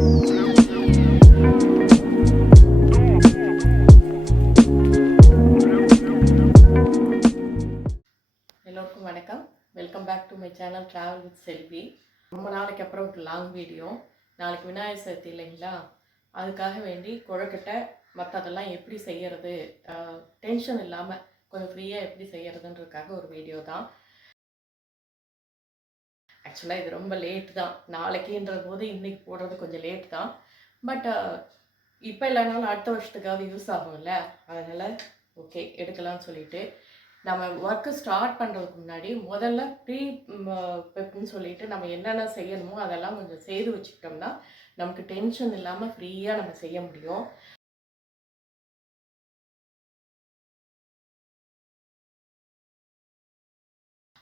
எல்லோருக்கும் வணக்கம். Welcome back to my channel travel with Selvi. ரொம்ப நாளைக்கு அப்புறம் ஒரு லாங் வீடியோ. நாளைக்கு விநாயகர் சதுர்த்தி இல்லைங்களா, அதுக்காக வேண்டி கொழுக்கட்டை மற்றதெல்லாம் எப்படி செய்கிறது, டென்ஷன் இல்லாமல் கொஞ்சம் ஃப்ரீயாக எப்படி செய்கிறதுன்றதுக்காக ஒரு வீடியோ தான். ஆக்சுவலாக இது ரொம்ப லேட் தான், நாளைக்குன்ற போது இன்றைக்கி போடுறது கொஞ்சம் லேட் தான். பட் இப்போ இல்லைனாலும் அடுத்த வருஷத்துக்காவது யூஸ் ஆகும்ல, அதனால் ஓகே எடுக்கலாம்னு சொல்லிட்டு நம்ம ஒர்க்கு ஸ்டார்ட் பண்ணுறதுக்கு முன்னாடி முதல்ல ப்ரீ பெப்னு சொல்லிட்டு நம்ம என்னென்ன செய்யணுமோ அதெல்லாம் கொஞ்சம் செய்து வச்சுக்கிட்டோம்னா நமக்கு டென்ஷன் இல்லாமல் ஃப்ரீயாக நம்ம செய்ய முடியும்.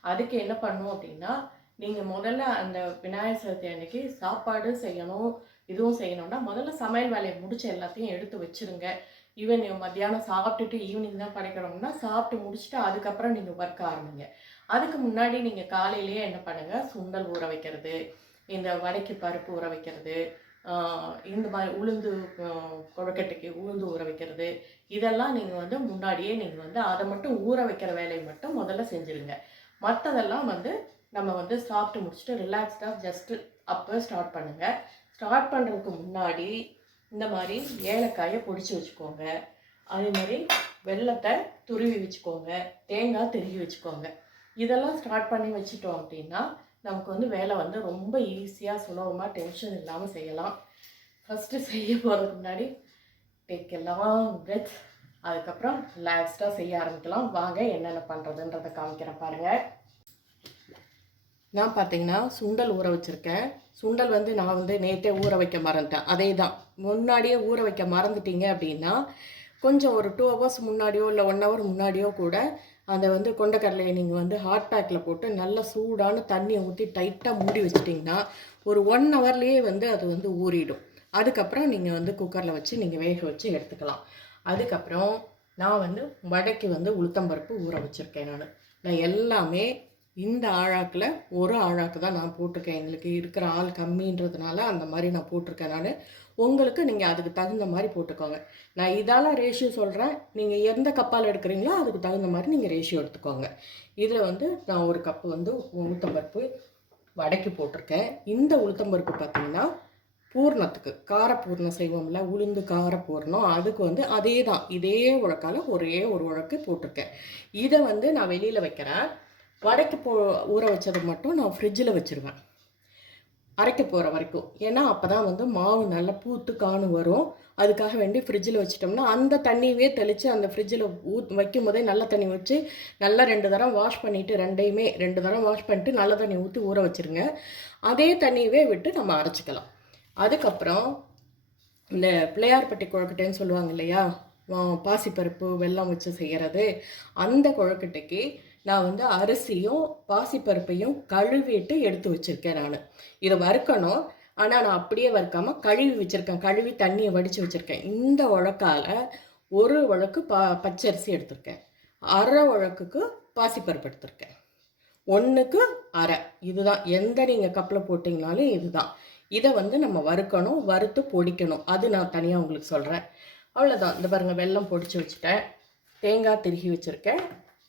அதுக்கு என்ன பண்ணும் அப்படின்னா, நீங்கள் முதல்ல அந்த விநாயகர் சதுர்த்தி அன்னைக்கு சாப்பாடு செய்யணும், இதுவும் செய்யணும்னா முதல்ல சமையல் வேலையை முடிச்ச எல்லாத்தையும் எடுத்து வச்சுருங்க. ஈவன் மத்தியானம் சாப்பிட்டுட்டு ஈவினிங் தான் படைக்கிறோம்னா சாப்பிட்டு முடிச்சுட்டு அதுக்கப்புறம் நீங்கள் ஒர்க் ஆரம்பிங்க. அதுக்கு முன்னாடி நீங்கள் காலையிலேயே என்ன பண்ணுங்கள், சுண்டல் ஊற வைக்கிறது, இந்த வடைக்கு பருப்பு ஊற வைக்கிறது, இந்த மாதிரி உளுந்து கொழுக்கட்டைக்கு உளுந்து ஊற வைக்கிறது, இதெல்லாம் நீங்கள் வந்து முன்னாடியே நீங்கள் வந்து அதை மட்டும் ஊற வைக்கிற வேலையை மட்டும் முதல்ல செஞ்சுருங்க. மற்றதெல்லாம் வந்து நம்ம வந்து சாப்பிட்டு முடிச்சுட்டு ரிலாக்ஸ்டாக ஜஸ்ட்டு அப்போ ஸ்டார்ட் பண்ணுங்கள். ஸ்டார்ட் பண்ணுறதுக்கு முன்னாடி இந்த மாதிரி ஏலக்காயை பொடிச்சு வச்சுக்கோங்க. அதே மாதிரி வெல்லத்தை துருவி வச்சுக்கோங்க, தேங்காய் திருகி வச்சுக்கோங்க. இதெல்லாம் ஸ்டார்ட் பண்ணி வச்சுட்டோம் அப்படின்னா நமக்கு வந்து வேலை வந்து ரொம்ப ஈஸியாக சுலபமாக டென்ஷன் இல்லாமல் செய்யலாம். ஃபஸ்ட்டு செய்ய போகிறதுக்கு முன்னாடி டேக் எ லாங் பிரெத், அதுக்கப்புறம் ரிலாக்ஸ்டாக செய்ய ஆரம்பிக்கலாம். வாங்க என்னென்ன பண்ணுறதுன்றதை காமிக்கிறேன் பாருங்கள். நான் பார்த்தீங்கன்னா சுண்டல் ஊற வச்சுருக்கேன். சுண்டல் வந்து நான் வந்து நேற்றே ஊற வைக்க மறந்துட்டேன். அதே தான், முன்னாடியே ஊற வைக்க மறந்துட்டீங்க அப்படின்னா கொஞ்சம் ஒரு 2 ஹவர்ஸ் முன்னாடியோ இல்லை 1 ஹவர் முன்னாடியோ கூட அதை வந்து கொண்டக்கடலையை நீங்கள் வந்து ஹாட் பேக்கில் போட்டு நல்லா சூடான தண்ணியை ஊற்றி டைட்டாக மூடி வச்சிட்டிங்கன்னா ஒரு 1 ஹவர்லேயே வந்து அது வந்து ஊறிடும். அதுக்கப்புறம் நீங்கள் வந்து குக்கரில் வச்சு நீங்கள் வேக வச்சு எடுத்துக்கலாம். அதுக்கப்புறம் நான் வந்து வடைக்கு வந்து உளுத்தம்பருப்பு ஊற வச்சுருக்கேன். நான் எல்லாமே இந்த ஆழாக்கில் ஒரு ஆழாக்கு தான் நான் போட்டிருக்கேன். எங்களுக்கு இருக்கிற ஆள் கம்மின்றதுனால அந்த மாதிரி நான் போட்டிருக்கேன். நான் உங்களுக்கு நீங்கள் அதுக்கு தகுந்த மாதிரி போட்டுக்கோங்க. நான் இதால் ரேஷியோ சொல்கிறேன், நீங்கள் எந்த கப்பால் எடுக்கிறீங்களோ அதுக்கு தகுந்த மாதிரி நீங்கள் ரேஷியோ எடுத்துக்கோங்க. இதில் வந்து நான் ஒரு கப்பு வந்து உளுத்தம்பருப்பு வடைக்கு போட்டிருக்கேன். இந்த உளுத்தம்பருப்பு பார்த்திங்கன்னா பூர்ணத்துக்கு காரப்பூர்ணம் செய்வோம்ல, உளுந்து காரப்பூர்ணம், அதுக்கு வந்து அதே தான், இதே உழக்கால் ஒரே ஒரு உழக்கு போட்டிருக்கேன். இதை வந்து நான் வெளியில் வைக்கிறேன். வடைக்கு ஊற வச்சது மட்டும் நான் ஃப்ரிட்ஜில் வச்சுருவேன் அரைக்க போகிற வரைக்கும். ஏன்னா அப்போ தான் வந்து மாவு நல்லா பூத்து காணும் வரும். அதுக்காக வேண்டி ஃப்ரிட்ஜில் வச்சிட்டோம்னா அந்த தண்ணியவே தெளித்து அந்த ஃப்ரிட்ஜில் வைக்கும் போதே நல்ல தண்ணி வச்சு நல்லா 2 தரம் வாஷ் பண்ணிவிட்டு, 2 தரம் வாஷ் பண்ணிட்டு நல்ல தண்ணி ஊற்றி ஊற வச்சுருங்க. அதே தண்ணியவே விட்டு நம்ம அரைச்சிக்கலாம். அதுக்கப்புறம் இந்த பிள்ளையார்பட்டி கொழுக்கட்டைன்னு சொல்லுவாங்க இல்லையா, பாசிப்பருப்பு வெல்லம் வச்சு செய்கிறது, அந்த கொழுக்கட்டைக்கு நான் வந்து அரிசியும் பாசிப்பருப்பையும் கழுவிட்டு எடுத்து வச்சுருக்கேன். நான் இதை வறுக்கணும், ஆனால் நான் அப்படியே வறுக்காமல் கழுவி வச்சுருக்கேன். கழுவி தண்ணியை வடித்து வச்சுருக்கேன். இந்த உழக்கால் ஒரு உழக்கு பச்சரிசி எடுத்திருக்கேன், அரை உழக்குக்கு பாசிப்பருப்பு எடுத்திருக்கேன், 1க்கு அரை. இதுதான், எந்த நீங்கள் கப்பில் போட்டிங்கனாலும் இதுதான். இதை வந்து நம்ம வறுக்கணும், வறுத்து பொடிக்கணும். அது நான் தனியாக உங்களுக்கு சொல்கிறேன். அவ்வளோதான். இந்த பாருங்கள், வெல்லம் பொடிச்சு வச்சுட்டேன், தேங்காய் திருகி வச்சுருக்கேன்,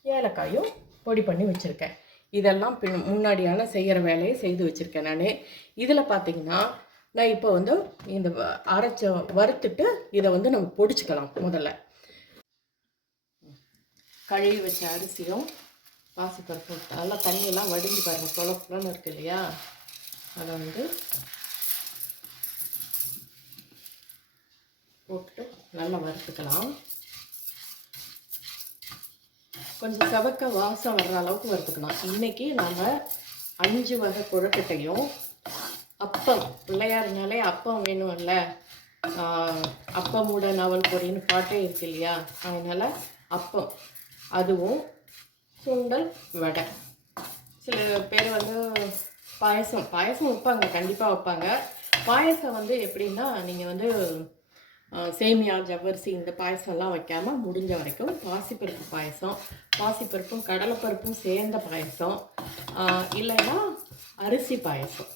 ஏலக்காயும் பொடி பண்ணி வச்சுருக்கேன். இதெல்லாம் முன்னாடியான செய்கிற வேலையை செய்து வச்சுருக்கேன் நான். இதில் பார்த்திங்கன்னா நான் இப்போ வந்து இந்த அரைச்ச வறுத்துட்டு இதை வந்து நம்ம பொடிச்சுக்கலாம். முதல்ல கழுவி வச்ச அரிசியும் பாசிப்பருப்பு நல்லா தண்ணியெல்லாம் வடிஞ்சு பாருங்கள், சொலப்புலன்னு இருக்கு இல்லையா, அதை வந்து போட்டு நல்லா வறுத்துக்கலாம். கொஞ்சம் சவக்க வாசம் வர்ற அளவுக்கு வறுத்துக்கலாம். இன்றைக்கி நாங்கள் 5 வகை கொழுக்கட்டையும், அப்பம், பிள்ளையாருனாலே அப்பம் வேணும்ல, அப்பமூட நவல் பொரின்னு பாட்டே இருக்கு இல்லையா, அதனால் அப்பம், அதுவும் சுண்டல் வடை. சில பேர் வந்து பாயசம் வைப்பாங்க, கண்டிப்பாக வைப்பாங்க. பாயசம் வந்து எப்படின்னா, நீங்கள் வந்து சேமியா ஜவ்வரிசி இந்த பாயசம்லாம் வைக்காமல் முடிஞ்ச வரைக்கும் பாசிப்பருப்பு பாயசம், பாசிப்பருப்பும் கடலைப்பருப்பும் சேர்ந்த பாயசம், இல்லைன்னா அரிசி பாயசம்,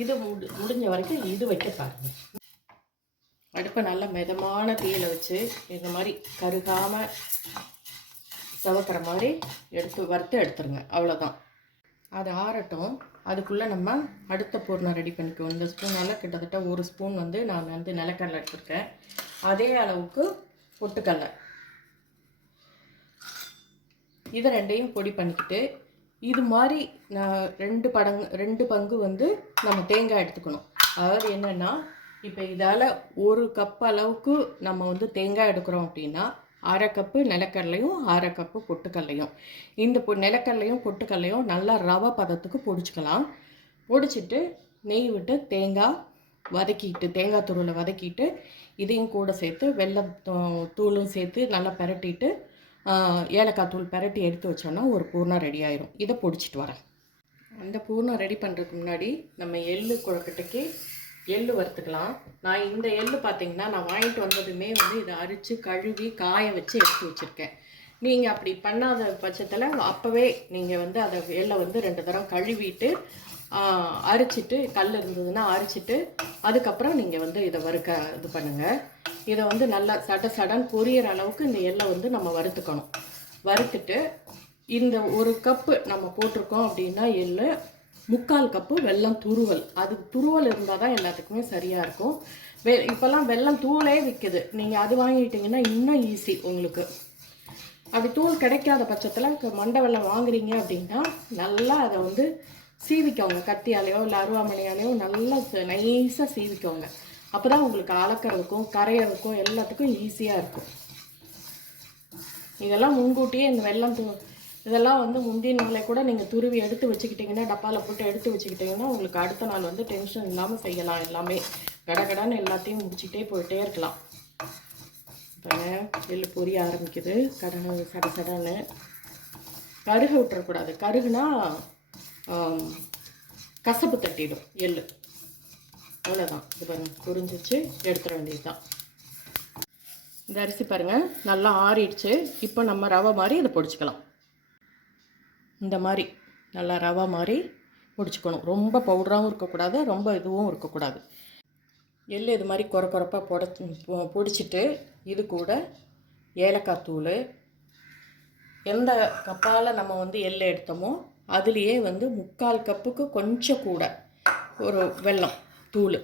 இது முடிஞ்ச வரைக்கும் இது வைக்க பாருங்கள். அடுப்பை நல்லா மிதமான தீயில வச்சு இந்த மாதிரி கருகாமல் சவக்கிற மாதிரி வறுத்து எடுத்துருங்க. அவ்வளோதான். அது ஆறட்டும். அதுக்குள்ளே நம்ம அடுத்த பூர்ணம் ரெடி பண்ணிக்குவோம். இந்த ஸ்பூனால் கிட்டத்தட்ட 1 ஸ்பூன் வந்து நான் வந்து நிலக்கடலை எடுத்துருக்கேன். அதே அளவுக்கு பொட்டுக்கடலை. இதை ரெண்டையும் பொடி பண்ணிக்கிட்டு இது மாதிரி நான் 2 பங்கு வந்து நம்ம தேங்காய் எடுத்துக்கணும். அதாவது என்னென்னா, இப்போ இதால் 1 கப் அளவுக்கு நம்ம வந்து தேங்காய் எடுக்கிறோம் அப்படின்னா 1/2 கப்பு நிலக்கடலையும் 1/2 கப்பு பொட்டுக்கடலையும். இந்த நிலக்கடலையும் பொட்டுக்கடலையும் நல்லா ரவை பதத்துக்கு பொடிச்சிக்கலாம். பொடிச்சிட்டு நெய் விட்டு தேங்காய் தூளை வதக்கிட்டு இதையும் கூட சேர்த்து வெல்லம் தூளும் சேர்த்து நல்லா பரட்டிட்டு ஏலக்காய் தூள் பரட்டி எடுத்து வச்சோன்னா ஒரு பூர்ணம் ரெடி ஆயிரும். இதை பொடிச்சிட்டு வரேன். அந்த பூர்ணம் ரெடி பண்ணுறதுக்கு முன்னாடி நம்ம எள்ளு கொழுக்கட்டைக்கு எள்ளு வறுத்துக்கலாம். நான் இந்த எள்ளு பார்த்திங்கன்னா நான் வாங்கிட்டு வந்ததுமே வந்து இதை அரித்து கழுவி காய வச்சு எடுத்து வச்சுருக்கேன். நீங்கள் அப்படி பண்ணாத பட்சத்தில் அப்போவே நீங்கள் வந்து அதை எள்ளை வந்து 2 தடவை கழுவிட்டு அரிச்சிட்டு கல் இருந்ததுன்னா அரிச்சிட்டு அதுக்கப்புறம் நீங்கள் வந்து இதை இது பண்ணுங்கள். இதை வந்து நல்லா சடன் பொரியிற அளவுக்கு இந்த எள்ளை வந்து நம்ம வறுத்துக்கணும். வறுத்துட்டு இந்த 1 கப்பு நம்ம போட்டிருக்கோம் அப்படின்னா எள்ளு 3/4 கப்பு வெல்லம் துருவல். அது துருவல் இருந்தால் தான் எல்லாத்துக்குமே சரியாக இருக்கும். இப்போல்லாம் வெல்லம் தூளே விற்குது. நீங்கள் அது வாங்கிட்டீங்கன்னா இன்னும் ஈஸி உங்களுக்கு. அது தூள் கிடைக்காத பட்சத்தில் மண்டை வெல்லம் வாங்குறீங்க அப்படின்னா நல்லா அதை வந்து சீவிக்கோங்க. கத்தியாலேயோ இல்லை அருவாமனையாலேயோ நல்லா நைஸாக சீவிக்கோங்க. அப்போ தான் உங்களுக்கு அளக்கிறதுக்கும் கரையிறதுக்கும் எல்லாத்துக்கும் ஈஸியாக இருக்கும். இதெல்லாம் முன்கூட்டியே இந்த வெல்லம் இதெல்லாம் வந்து முந்திய நாளே கூட நீங்கள் துருவி எடுத்து வச்சுக்கிட்டிங்கன்னா, டப்பாவில் போட்டு எடுத்து வச்சுக்கிட்டிங்கன்னா உங்களுக்கு அடுத்த நாள் வந்து டென்ஷன் இல்லாமல் செய்யலாம். எல்லாமே கடகடான்னு எல்லாத்தையும் முடிச்சுக்கிட்டே போயிட்டே இருக்கலாம். இப்போ எள்ளு பொரிய ஆரம்பிக்குது. சடன்னு கருக விட்டுறக்கூடாது. கருகுனா கசப்பு தட்டிடும் எள்ளு. அவ்வளோதான். இது பாருங்கள், புரிஞ்சிச்சு, எடுத்துட வேண்டியது தான். இந்த அரிசி பாருங்கள் நல்லா ஆறிடுச்சு. இப்போ நம்ம ரவை மாதிரி இதை பொடிச்சிக்கலாம். இந்த மாதிரி நல்லா ரவை மாதிரி பொடிச்சிக்கணும். ரொம்ப பவுடராகவும் இருக்கக்கூடாது, ரொம்ப இதுவும் இருக்கக்கூடாது. எள்ளு இது மாதிரி குறப்பாக பொடிச்சிட்டு இது கூட ஏலக்காய் தூள், எந்த கப்பால் நம்ம வந்து எள்ளு எடுத்தோமோ அதுலேயே வந்து 3/4 கப்புக்கு கொஞ்சம் கூட ஒரு வெல்லம் தூள்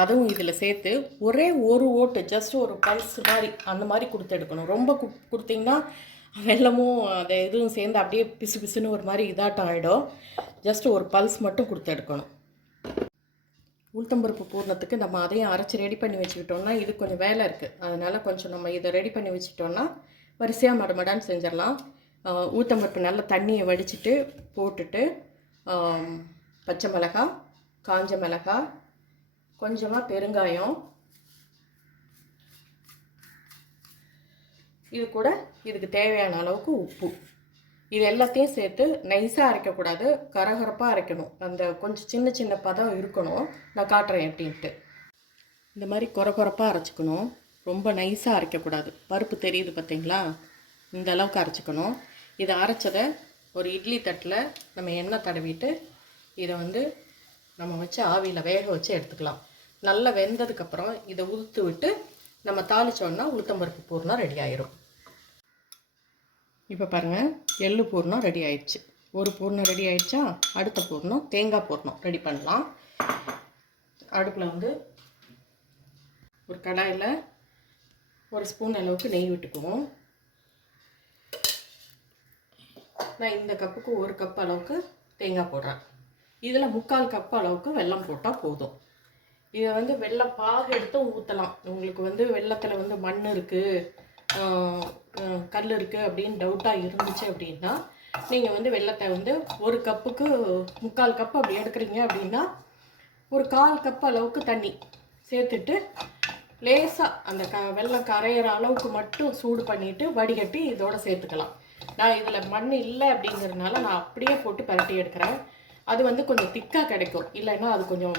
அதுவும் இதில் சேர்த்து ஒரே ஒரு ஓட்டு, ஜஸ்ட் ஒரு பல்ஸ் மாதிரி அந்த மாதிரி கொடுத்து எடுக்கணும். ரொம்ப கொடுத்திங்கன்னா வெல்லமும் அதை இதுவும் சேர்ந்து அப்படியே பிசுன்னு ஒரு மாதிரி இதாட்டம் ஆகிடும். ஜஸ்ட் ஒரு பல்ஸ் மட்டும் கொடுத்து எடுக்கணும். உளுத்தம்பருப்பு பூர்ணத்துக்கு நம்ம அதையும் அரைச்சி ரெடி பண்ணி வச்சுக்கிட்டோம்னா இது கொஞ்சம் வேலை இருக்குது. அதனால் கொஞ்சம் நம்ம இதை ரெடி பண்ணி வச்சுக்கிட்டோம்னா வரிசையாக மடமடான்னு செஞ்சிடலாம். உளுத்தம்பருப்பு நல்லா தண்ணியை வடிச்சிட்டு போட்டுட்டு பச்சை மிளகாய், காஞ்ச மிளகாய், கொஞ்சமாக பெருங்காயம், இது கூட இதுக்கு தேவையான அளவுக்கு உப்பு, இது எல்லாத்தையும் சேர்த்து நைஸாக அரைக்கக்கூடாது, கரகரப்பாக அரைக்கணும். அந்த கொஞ்சம் சின்ன பதம் இருக்கணும். நான் காட்டுறேன் எப்படின்ட்டு. இந்த மாதிரி குறப்பாக அரைச்சிக்கணும். ரொம்ப நைஸாக அரைக்கக்கூடாது. பருப்பு தெரியுது பார்த்தீங்களா, இந்த அளவுக்கு அரைச்சிக்கணும். இதை அரைச்சதை ஒரு இட்லி தட்டில் நம்ம எண்ணெய் தடவிட்டு இதை வந்து நம்ம வச்சு ஆவியில் வேக வச்சு எடுத்துக்கலாம். நல்லா வெந்ததுக்கப்புறம் இதை உதுத்து விட்டு நம்ம தாளித்தோன்னா உளுத்தம்பருப்பு பூர்ணம் ரெடி ஆயிரும். இப்போ பாருங்கள், எள்ளு பூர்ணம் ரெடி ஆயிடுச்சு. ஒரு பூர்ணம் ரெடி ஆயிடுச்சா, அடுத்த பூர்ணம் தேங்காய் பூர்ணம் ரெடி பண்ணலாம். அடுப்பில் வந்து ஒரு கடாயில் 1 ஸ்பூன் அளவுக்கு நெய் விட்டுக்குவோம். நான் இந்த கப்புக்கு 1 கப் அளவுக்கு தேங்காய் போடுறேன். இதில் 3/4 கப் அளவுக்கு வெல்லம் போட்டால் போதும். இதை வந்து வெல்லம் பாகு எடுத்து ஊற்றலாம். உங்களுக்கு வந்து வெல்லத்தில் வந்து மண் இருக்குது, கல் இருக்குது அப்படின்னு டவுட்டாக இருந்துச்சு அப்படின்னா நீங்கள் வந்து வெல்லத்தை வந்து 1 கப்புக்கு 3/4 கப் அப்படி எடுக்கிறீங்க அப்படின்னா ஒரு 1/4 கப் அளவுக்கு தண்ணி சேர்த்துட்டு லேசாக அந்த வெல்லம் கரையிற அளவுக்கு மட்டும் சூடு பண்ணிவிட்டு வடிகட்டி இதோடு சேர்த்துக்கலாம். நான் இதில் மண் இல்லை அப்படிங்கிறதுனால நான் அப்படியே போட்டு பரட்டி எடுக்கிறேன். அது வந்து கொஞ்சம் திக்காக கிடைக்கும். இல்லைன்னா அது கொஞ்சம்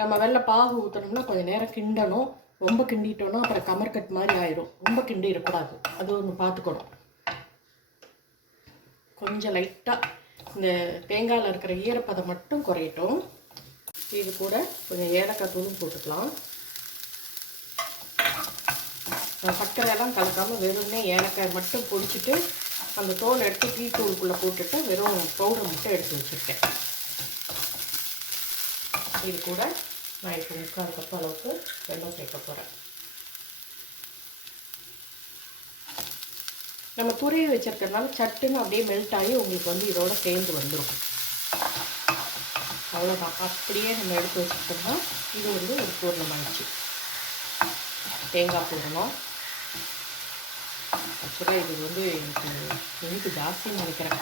நம்ம வெள்ளை பாகு ஊற்றணும்னா கொஞ்சம் நேரம் கிண்டணும். ரொம்ப கிண்டிட்டோன்னா அப்புறம் கமர்கட் மாதிரி ஆயிடும். ரொம்ப கிண்டிடக்கூடாது, அது ஒன்று பார்த்துக்கணும். கொஞ்சம் லைட்டாக இந்த தேங்காயில் இருக்கிற ஈரப்பதம் மட்டும் குறையட்டும். இது கூட கொஞ்சம் ஏலக்காய் தூளும் போட்டுக்கலாம். சர்க்கரையெல்லாம் கலக்காமல் வெறும்னே ஏலக்காய் மட்டும் பொடிச்சிட்டு அந்த தோல் எடுத்து டீ தூளுக்குள்ளே போட்டுட்டு வெறும் பவுடர் மட்டும் எடுத்து வச்சுருக்கேன். இது கூட நான் இப்போ 3/4 கப் அளவுக்கு வெல்லம் சேர்க்க போகிறேன். நம்ம துருவி வச்சுருக்கிறதுனால சட்டுன்னு அப்படியே மெல்ட் ஆகி உங்களுக்கு வந்து இதோட சேர்ந்து வந்துடும். அவ்வளோதான். அப்படியே நம்ம எடுத்து வச்சுக்கிட்டோம்னா இது வந்து ஒரு பூர்ணமாகிடுச்சு. தேங்காய் போடணும். ஆக்சுவலாக இது வந்து எனக்கு இனிப்பு ஜாஸ்தின்னு நினைக்கிறேன்.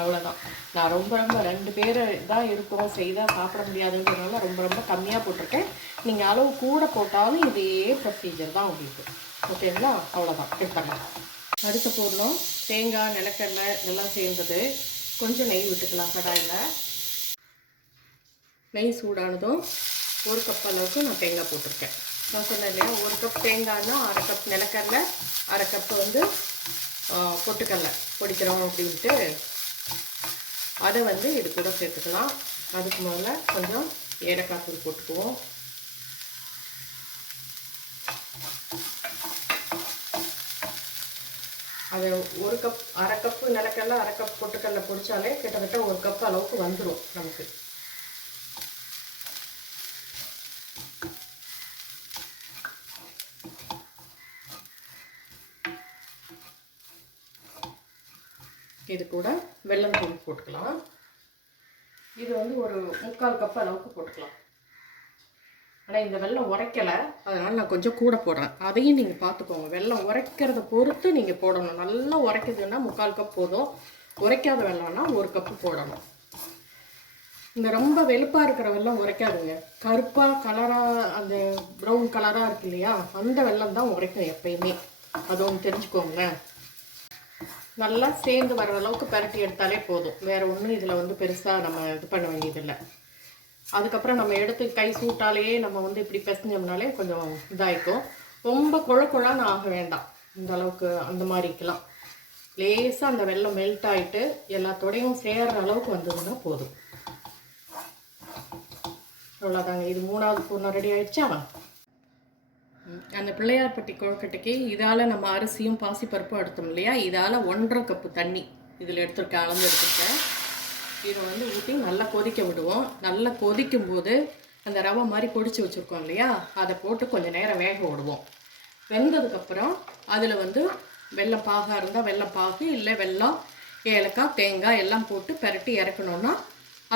அவ்வளோதான். நான் ரொம்ப 2 பேர் தான் இருக்கோம், செய்தால் சாப்பிட முடியாதுன்றதுனால ரொம்ப கம்மியாக போட்டிருக்கேன். நீங்கள் அளவு கூட போட்டாலும் இதே ப்ரொசீஜர் தான் உங்களுக்கு. ஓகேங்களா? அவ்வளோதான். எடுத்துடலாம். அடுத்து போடணும் தேங்காய், நிலக்கடலை இதெல்லாம் சேர்ந்தது. கொஞ்சம் நெய் விட்டுக்கலாம் கடாயில். நெய் சூடானதும் 1 கப் அளவுக்கு நான் தேங்காய் போட்டிருக்கேன். நான் சொன்னேன் இல்லையா, 1 கப் தேங்காய்னா 1/2 கப் நிலக்கடலை, 1/2 கப்பு வந்து பொட்டுக்கடலை பொடிக்கிறோம் அப்படின்ட்டு அதை வந்து இது கூட சேர்த்துக்கலாம். அதுக்கு முதல்ல கொஞ்சம் ஏலக்காய் தூள் போட்டுக்குவோம். அதை 1 கப் 1/2 கப்பு நிலக்கடலை 1/2 கப் பொட்டுக்கடலை பொடிச்சாலே கிட்டத்தட்ட 1 கப் அளவுக்கு வந்துடும் நமக்கு. இது கூட வெல்லம் தூள் போட்டுக்கலாம். இது வந்து ஒரு 3/4 கப் அளவுக்கு போட்டுக்கலாம். ஆனால் இந்த வெல்லம் உரைக்கலை, அதனால் நான் கொஞ்சம் கூட போடுறேன். அதையும் நீங்கள் பார்த்துக்கோங்க. வெல்லம் உரைக்கிறத பொறுத்து நீங்கள் போடணும். நல்லா உரைக்குதுன்னா 3/4 கப் போதும். உரைக்காத வெல்லம்னா 1 கப்பு போடணும். இந்த ரொம்ப வெளுப்பாக இருக்கிற வெல்லம் உரைக்காதுங்க. கருப்பாக கலராக அந்த ப்ரௌன் கலராக இருக்கு இல்லையா, அந்த வெல்லம் தான் உரைக்கும் எப்பயுமே. அது ஒன்று தெரிஞ்சுக்கோங்களேன். நல்லா சேர்ந்து வர அளவுக்கு பரட்டி எடுத்தாலே போதும். வேறு ஒன்றும் இதில் வந்து பெருசாக நம்ம இது பண்ண வேண்டியதில்லை. அதுக்கப்புறம் நம்ம எடுத்து கை சூட்டாலேயே நம்ம வந்து இப்படி பிசைஞ்சோம்னாலே கொஞ்சம் இதாகிக்கும். ரொம்ப குழான்னு ஆக வேண்டாம். இந்த அளவுக்கு அந்த மாதிரிக்கலாம் லேசாக அந்த வெல்லம் மெல்ட் ஆகிட்டு எல்லாத்தோடையும் சேர்கிற அளவுக்கு வந்ததுன்னா போதும். அவ்வளோதாங்க. இது 3வது பூர்ணம் ரெடி ஆகிடுச்சா? அந்த பிள்ளையார்பட்டி கொழுக்கட்டைக்கு இதால் நம்ம அரிசியும் பாசிப்பருப்பும் எடுத்தோம் இல்லையா, இதால் 1/2 கப்பு தண்ணி இதில் எடுத்துருக்கேன், அளந்து எடுத்துருக்கேன். இதை வந்து ஊற்றி நல்லா கொதிக்க விடுவோம். நல்லா கொதிக்கும்போது அந்த ரவை மாதிரி பொடிச்சு வச்சுருக்கோம் இல்லையா, அதை போட்டு கொஞ்சம் நேரம் வேக விடுவோம். வெந்ததுக்கப்புறம் அதில் வந்து வெல்லம் பாகாக இருந்தால் வெல்லம் பாகு, இல்லை வெல்லம், ஏலக்காய், தேங்காய் எல்லாம் போட்டு பரட்டி இறக்கணுன்னா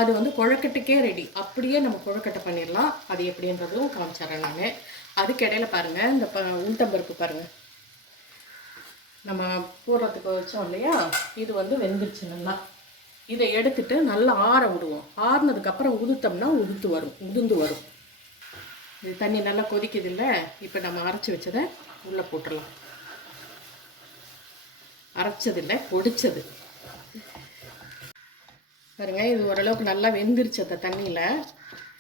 அது வந்து கொழுக்கட்டைக்கே ரெடி. அப்படியே நம்ம கொழுக்கட்டை பண்ணிடலாம். அது எப்படின்றதும் காமிச்சிட்றேன் நான். அதுக்கு இடையில பாருங்கள், இந்த உளுத்தம்பருப்பு பாருங்கள், நம்ம பூரத்துக்கு வச்சோம் இல்லையா, இது வந்து வெந்துருச்சு நல்லா. இதை எடுத்துட்டு நல்லா ஆற விடுவோம். ஆறுனதுக்கப்புறம் உதுத்தோம்னா உதுந்து வரும். இது தண்ணி நல்லா கொதிக்குது இல்லை. இப்போ நம்ம அரைச்சி வச்சதை உள்ளே போட்டுடலாம். அரைச்சதில்லை, பொடிச்சது பாருங்க. இது ஓரளவுக்கு நல்லா வெந்துருச்சு அந்த தண்ணியில்.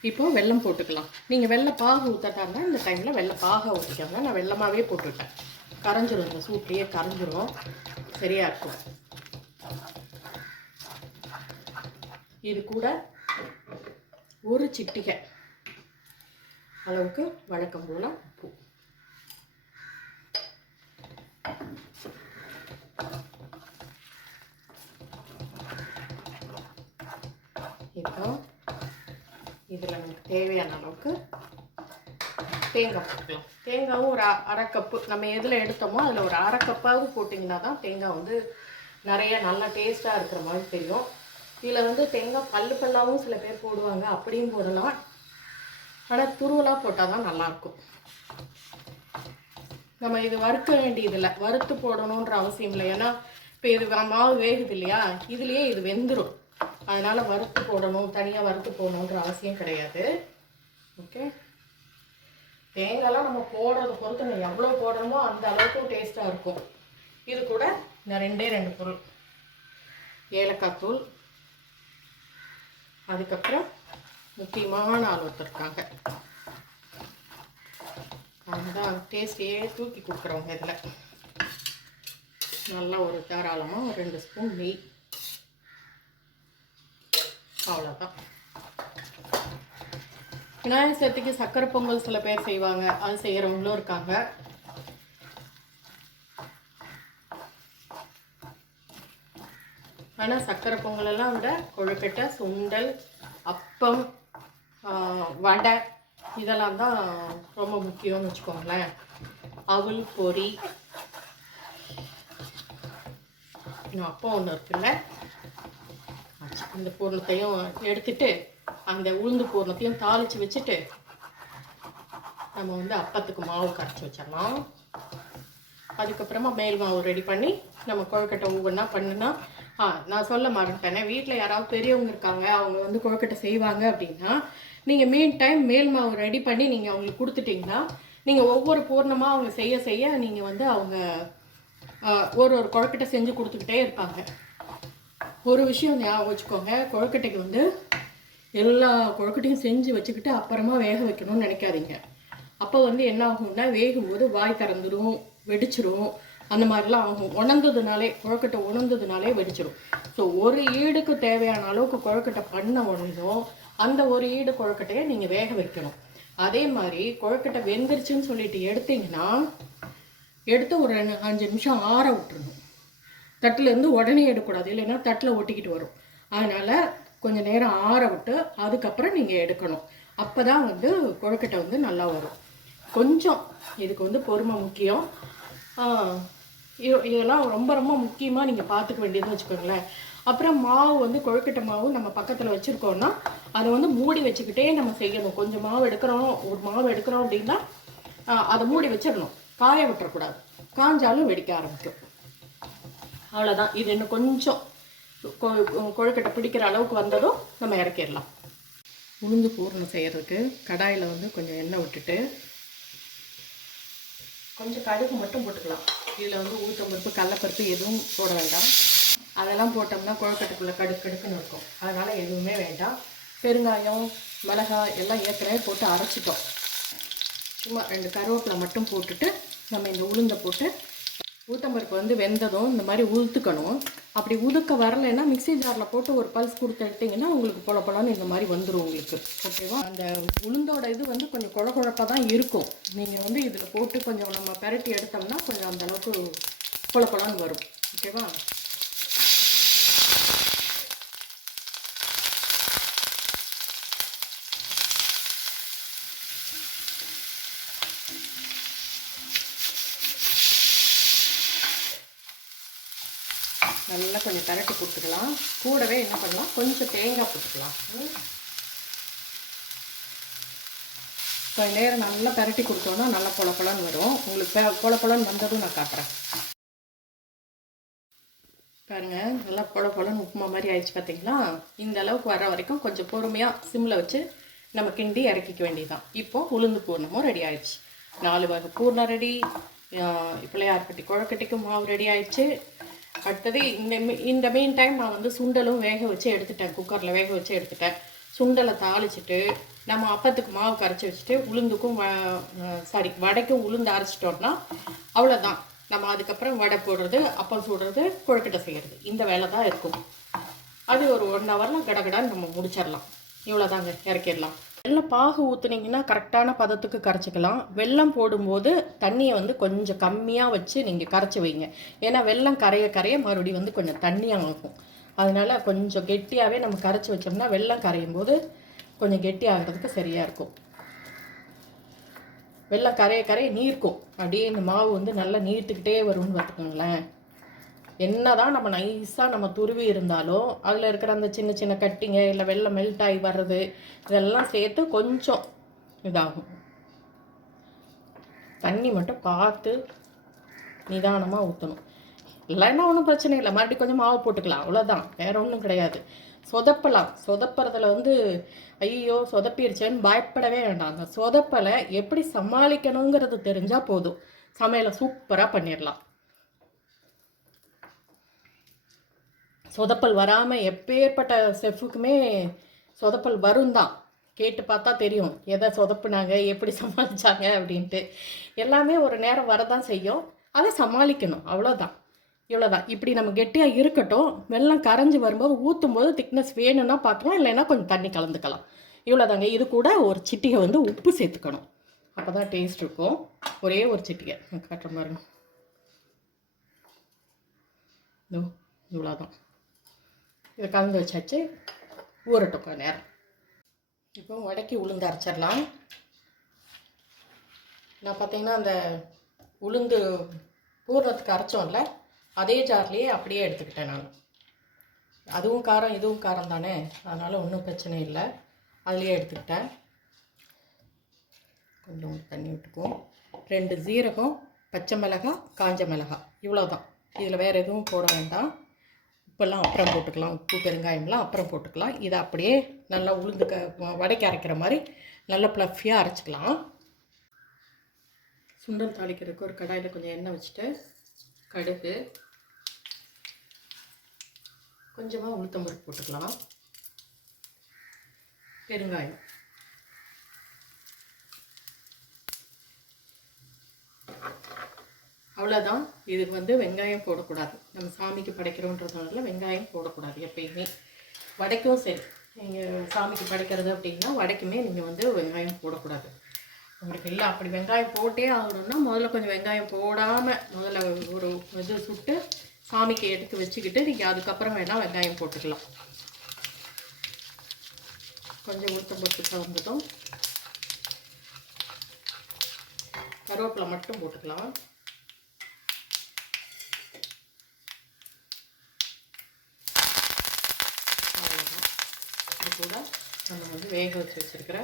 இப்போது வெல்லம் போட்டுக்கலாம். நீங்கள் வெள்ளை பாகு ஊற்றட்டாங்கன்னா இந்த டைமில் வெள்ளை பாகை ஊற்றிக்கோங்க. நான் வெல்லமாகவே போட்டுவிட்டேன். கரைஞ்சிரும், இந்த சூட்லேயே கரைஞ்சிரும், சரியாக இருக்கும். இது கூட ஒரு சிட்டிகை அளவுக்கு வழக்கம் போல் உப்பு. இப்போ இதில் நமக்கு தேவையான அளவுக்கு தேங்காய் போட்டுக்கலாம். தேங்காயும் ஒரு 1/2 கப்பு நம்ம எதில் எடுத்தோமோ அதில் ஒரு 1/2 கப்பாவது போட்டிங்கன்னா தான் தேங்காய் வந்து நிறைய நல்லா டேஸ்ட்டாக இருக்கிற மாதிரி தெரியும். இதில் வந்து தேங்காய் பல்லாகவும் சில பேர் போடுவாங்க, அப்படியும் போடலாம். ஆனால் துருவலாக போட்டால் தான் நல்லாயிருக்கும். நம்ம இது வறுக்க வேண்டியதில்லை, வறுத்து போடணுன்ற அவசியம் இல்லை. ஏன்னா இப்போ இது மாவு வேகுது இல்லையா, இதுலேயே இது வெந்துடும். அதனால் வறுத்து போடணும், தனியாக வறுத்து போடணுன்ற அவசியம் கிடையாது. ஓகே, தேங்காய்லாம் நம்ம போடுறத பொறுத்து நம்ம எவ்வளோ போடுறோமோ அந்த அளவுக்கும் டேஸ்ட்டாக இருக்கும். இது கூட நான் 2 பொருள், ஏலக்காய் தூள், அதுக்கப்புறம் முக்கியமான ஆள் ஒருத்தருக்காங்க, அதுதான் டேஸ்ட்டையே தூக்கி கொடுக்குறவங்க. இதில் நல்லா ஒரு தாராளமாக 2 ஸ்பூன் நெய். அவ்வளோதான். விநாயகர் சதுர்த்திக்கு சக்கரை பொங்கல் சில பேர் செய்வாங்க, அது செய்கிறவங்களும் இருக்காங்க. ஆனால் சக்கரை பொங்கலெல்லாம் விட கொழுக்கட்டை, சுண்டல், அப்பம், வடை இதெல்லாம் தான் ரொம்ப முக்கியம்னு வச்சுக்கோங்களேன். அவல் பொரி, இன்னும் அப்பம் ஒன்று இருக்குல்ல, இந்த பூர்ணத்தையும் எடுத்துட்டு அந்த உளுந்து பூர்ணத்தையும் தாளித்து வச்சுட்டு நம்ம வந்து அப்பத்துக்கு மாவு கரைச்சி வச்சிடலாம். அதுக்கப்புறமா மேல் மாவு ரெடி பண்ணி நம்ம கொழுக்கட்டை ஒவ்வொன்றா பண்ணுனா, நான் சொல்ல மறந்துட்டேனே, வீட்டில் யாராவது பெரியவங்க இருக்காங்க, அவங்க வந்து கொழுக்கட்டை செய்வாங்க அப்படின்னா, நீங்கள் மீன் டைம் மேல் மாவு ரெடி பண்ணி நீங்கள் அவங்களுக்கு கொடுத்துட்டிங்கன்னா, நீங்கள் ஒவ்வொரு பூர்ணமாக அவங்க செய்ய செய்ய நீங்கள் வந்து அவங்க ஒரு ஒரு கொழுக்கட்டை செஞ்சு கொடுத்துக்கிட்டே இருப்பாங்க. ஒரு விஷயம் ஞாபகம் வச்சுக்கோங்க, கொழுக்கட்டைக்கு வந்து எல்லா கொழுக்கட்டையும் செஞ்சு வச்சுக்கிட்டு அப்புறமா வேக வைக்கணும்னு நினைக்காதீங்க. அப்போ வந்து என்ன ஆகும்னா, வேகும்போது வாய் திறந்துடும், வெடிச்சிரும், அந்த மாதிரிலாம் ஆகும். உணர்ந்ததுனாலே கொழுக்கட்டை உணர்ந்ததுனாலே வெடிச்சிடும். ஸோ ஒரு ஈடுக்கு தேவையான அளவுக்கு கொழுக்கட்டை பண்ண உடனும் அந்த ஒரு ஈடு கொழுக்கட்டையை நீங்கள் வேக வைக்கணும். அதே மாதிரி கொழுக்கட்டை வெந்துருச்சுன்னு சொல்லிட்டு எடுத்திங்கன்னா, எடுத்து ஒரு 5 நிமிஷம் ஆற விட்டுறணும். தட்டிலேருந்து உடனே எடுக்கக்கூடாது, இல்லைன்னா தட்டில் ஒட்டிக்கிட்டு வரும். அதனால் கொஞ்சம் நேரம் ஆற விட்டு அதுக்கப்புறம் நீங்கள் எடுக்கணும். அப்போ தான் வந்து கொழுக்கட்டை வந்து நல்லா வரும். கொஞ்சம் இதுக்கு வந்து பொறுமை முக்கியம். இதெல்லாம் ரொம்ப ரொம்ப முக்கியமாக நீங்கள் பார்த்துக்க வேண்டியதுன்னு வச்சுக்கோங்களேன். அப்புறம் மாவு வந்து கொழுக்கட்டை மாவு நம்ம பக்கத்தில் வச்சுருக்கோன்னா அதை வந்து மூடி வச்சுக்கிட்டே நம்ம செய்யணும். கொஞ்சம் மாவு எடுக்கிறோம், ஒரு மாவு எடுக்கிறோம் அப்படின்னா அதை மூடி வச்சிடணும், காய விட்டுறக்கூடாது. காஞ்சாலும் வெடிக்க ஆரம்பிக்கும். அவ்வளோதான். இது இன்னும் கொஞ்சம் கொழுக்கட்டை பிடிக்கிற அளவுக்கு வந்ததும் நம்ம இறக்கிடலாம். உளுந்து பூரணம் செய்கிறதுக்கு கடாயில் வந்து கொஞ்சம் எண்ணெய் விட்டுட்டு கொஞ்சம் கடுகு மட்டும் போட்டுக்கலாம். இதில் வந்து உளுத்தம்பருப்பு, கடலைப்பருப்பு எதுவும் போட வேண்டாம். அதெல்லாம் போட்டோம்னா கொழுக்கட்டைக்குள்ளே கடுக்குன்னு இருக்கும். அதனால் எதுவுமே வேண்டாம். பெருங்காயம், மிளகாய் எல்லாம் ஏற்கனவே போட்டு அரைச்சிட்டோம். சும்மா 2 கருவேப்பிலை மட்டும் போட்டுட்டு நம்ம இந்த உளுந்தை போட்டு, உளுத்தம்பருப்பு வந்து வெந்ததும் இந்த மாதிரி உளுத்துக்கணும். அப்படி உதுக்க வரலைன்னா மிக்சி ஜாரில் போட்டு ஒரு பல்ஸ் கொடுத்து எடுத்திங்கன்னா உங்களுக்கு பொலப்பொலன்னு இந்த மாதிரி வந்துடும் உங்களுக்கு. ஓகேவா? அந்த உளுந்தோட இது வந்து கொஞ்சம் குழப்பாக தான் இருக்கும். நீங்கள் வந்து இதில் போட்டு கொஞ்சம் நம்ம பெரட்டி எடுத்தோம்னா கொஞ்சம் அந்தளவுக்கு பொலப்பொலன்னு வரும். ஓகேவா? நல்லா கொஞ்சம் பரட்டி கொடுத்துக்கலாம். கூடவே என்ன பண்ணலாம், கொஞ்சம் தேங்காய் போட்டுக்கலாம். கொஞ்சம் நேரம் நல்லா பரட்டி கொடுத்தோன்னா நல்லா பொலப்பொலன்னு வரும். உங்களுக்கு பொலப்பொலன்னு வந்ததும் நான் காட்டுறேன். பாருங்கள், நல்லா பொலப்பொலன்னு உப்புமா மாதிரி ஆயிடுச்சு பார்த்தீங்களா? இந்த அளவுக்கு வர வரைக்கும் கொஞ்சம் பொறுமையாக சிம்மில் வச்சு நம்ம கிண்டி இறக்கிக்க வேண்டியதுதான். இப்போது உளுந்து பூர்ணமும் ரெடி ஆயிடுச்சு. 4 வகை பூர்ணம் ரெடி. பிள்ளையார்பட்டி கொழுக்கட்டைக்கு மாவு ரெடி ஆயிடுச்சு. அடுத்தது இந்த மீன் டைம் நான் வந்து சுண்டலும் வேக வச்சு எடுத்துட்டேன். குக்கரில் வேக வச்சு எடுத்துட்டேன். சுண்டலை தாளிச்சிட்டு நம்ம அப்பத்துக்கு மாவு கரைச்சி வச்சுட்டு உளுந்துக்கும் வடைக்கும் உளுந்து அரைச்சிட்டோம்னா அவ்வளோதான். நம்ம அதுக்கப்புறம் வடை போடுறது, அப்பம் சுடுறது, கொழுக்கட்டை செய்கிறது, இந்த வேலை தான் இருக்கும். அது ஒரு 1 ஹவரில் கடகடான்னு நம்ம முடிச்சிடலாம். இவ்வளோதாங்க, இறக்கிடலாம். வெள்ளம் பாகு ஊற்றுனீங்கன்னா கரெக்டான பதத்துக்கு கரைச்சிக்கலாம். வெல்லம் போடும்போது தண்ணியை வந்து கொஞ்சம் கம்மியாக வச்சு நீங்கள் கரைச்சி வைங்க. ஏன்னா வெல்லம் கரைய மறுபடியும் வந்து கொஞ்சம் தண்ணியாக ஆகும். அதனால் கொஞ்சம் கெட்டியாகவே நம்ம கரைச்சி வச்சோம்னா வெல்லம் கரையும் போது கொஞ்சம் கெட்டி ஆகிறதுக்கு சரியாக இருக்கும். வெல்லம் கரைய நீர்க்கும். அப்படியே இந்த மாவு வந்து நல்லா நீர்த்துக்கிட்டே வரும்னு பார்த்துக்கோங்களேன். என்ன தான் நம்ம நைஸாக நம்ம துருவி இருந்தாலும் அதில் இருக்கிற அந்த சின்ன சின்ன கட்டிங்க இல்லை வெள்ளம் மெல்ட் ஆகி வர்றது இதெல்லாம் சேர்த்து கொஞ்சம் இதாகும். தண்ணி மட்டும் பார்த்து நிதானமாக ஊற்றணும். இல்லைன்னா ஒன்றும் பிரச்சனை இல்லை, மறுபடியும் கொஞ்சம் மாவு போட்டுக்கலாம், அவ்வளோதான். வேறு ஒன்றும் கிடையாது. சொதப்பலாம். சொதப்புறதுல வந்து ஐயோ சொதப்பிடுச்சேன்னு பயப்படவே வேண்டாம். அந்த சொதப்பலை எப்படி சமாளிக்கணுங்கிறது தெரிஞ்சால் போதும், சமையலை சூப்பராக பண்ணிடலாம். சொதப்பல் வராமல் எப்பேற்பட்ட செஃப்புக்குமே சொதப்பல் வரும் தான். கேட்டு பார்த்தா தெரியும் எதை சொதப்புனாங்க, எப்படி சமாளித்தாங்க அப்படின்ட்டு. எல்லாமே ஒரு நேரம் வரதான் செய்யும், அதை சமாளிக்கணும், அவ்வளோதான். இவ்வளோதான். இப்படி நம்ம கெட்டியாக இருக்கட்டும். வெல்லம் கரைஞ்சி வரும்போது ஊற்றும்போது திக்னஸ் வேணும்னா பார்க்கலாம், இல்லைன்னா கொஞ்சம் தண்ணி கலந்துக்கலாம். இவ்வளோதாங்க. இது கூட ஒரு சிட்டிகை வந்து உப்பு சேர்த்துக்கணும். அப்போ தான் டேஸ்ட் இருக்கும். ஒரே ஒரு சிட்டிகை காட்டுற பாருங்க. இவ்வளோதான். இதை கலந்து வச்சாச்சு. ஊறட்டும் கொஞ்ச நேரம். இப்போ வடக்கி உளுந்து அரைச்சிடலாம். நான் பார்த்தீங்கன்னா அந்த உளுந்து பூர்ணத்துக்கு அரைச்சோம்ல, அதே ஜார்லேயே அப்படியே எடுத்துக்கிட்டேன் நான். அதுவும் காரம் இதுவும் காரம் தானே, அதனால் ஒன்றும் பிரச்சனை இல்லை. அதுலேயே எடுத்துக்கிட்டேன். கொஞ்சம் தண்ணி விட்டுக்குவோம். 2 ஜீரகம், பச்சை மிளகாய், காஞ்ச மிளகாய், இவ்வளோதான். இதில் வேறு எதுவும் போட வேண்டாம். உப்பெல்லாம் அப்புறம் போட்டுக்கலாம். உப்பு பெருங்காயம்லாம் அப்புறம் போட்டுக்கலாம். இதை அப்படியே நல்லா உளுந்து வடைக்கு அரைக்கிற மாதிரி நல்லா ப்ளஃபியாக அரைச்சிக்கலாம். சுண்டல் தாளிக்கிறதுக்கு ஒரு கடாயில் கொஞ்சம் எண்ணெய் வச்சுட்டு கடுகு, கொஞ்சமாக உளுத்தம்பருப்பு போட்டுக்கலாம், பெருங்காயம், அவ்வளோதான். இதுக்கு வந்து வெங்காயம் போடக்கூடாது. நம்ம சாமிக்கு படைக்கிறோன்றதுனால வெங்காயம் போடக்கூடாது எப்பயுமே. வடைக்கும் சரி, நீங்கள் சாமிக்கு படைக்கிறது அப்படின்னா வடைக்குமே நீங்கள் வந்து வெங்காயம் போடக்கூடாது. உங்களுக்கு இல்லை அப்படி வெங்காயம் போட்டே ஆகணும்னா முதல்ல கொஞ்சம் வெங்காயம் போடாமல் முதல்ல ஒரு இது சுட்டு சாமிக்கு எடுத்து வச்சுக்கிட்டு நீங்கள் அதுக்கப்புறம் வேணால் வெங்காயம் போட்டுக்கலாம். கொஞ்சம் உளுத்தம் போட்டு கலந்ததும் கருவேப்பிலை மட்டும் போட்டுக்கலாம். இது கூட நம்ம வந்து வேக வச்சு வச்சுருக்கிற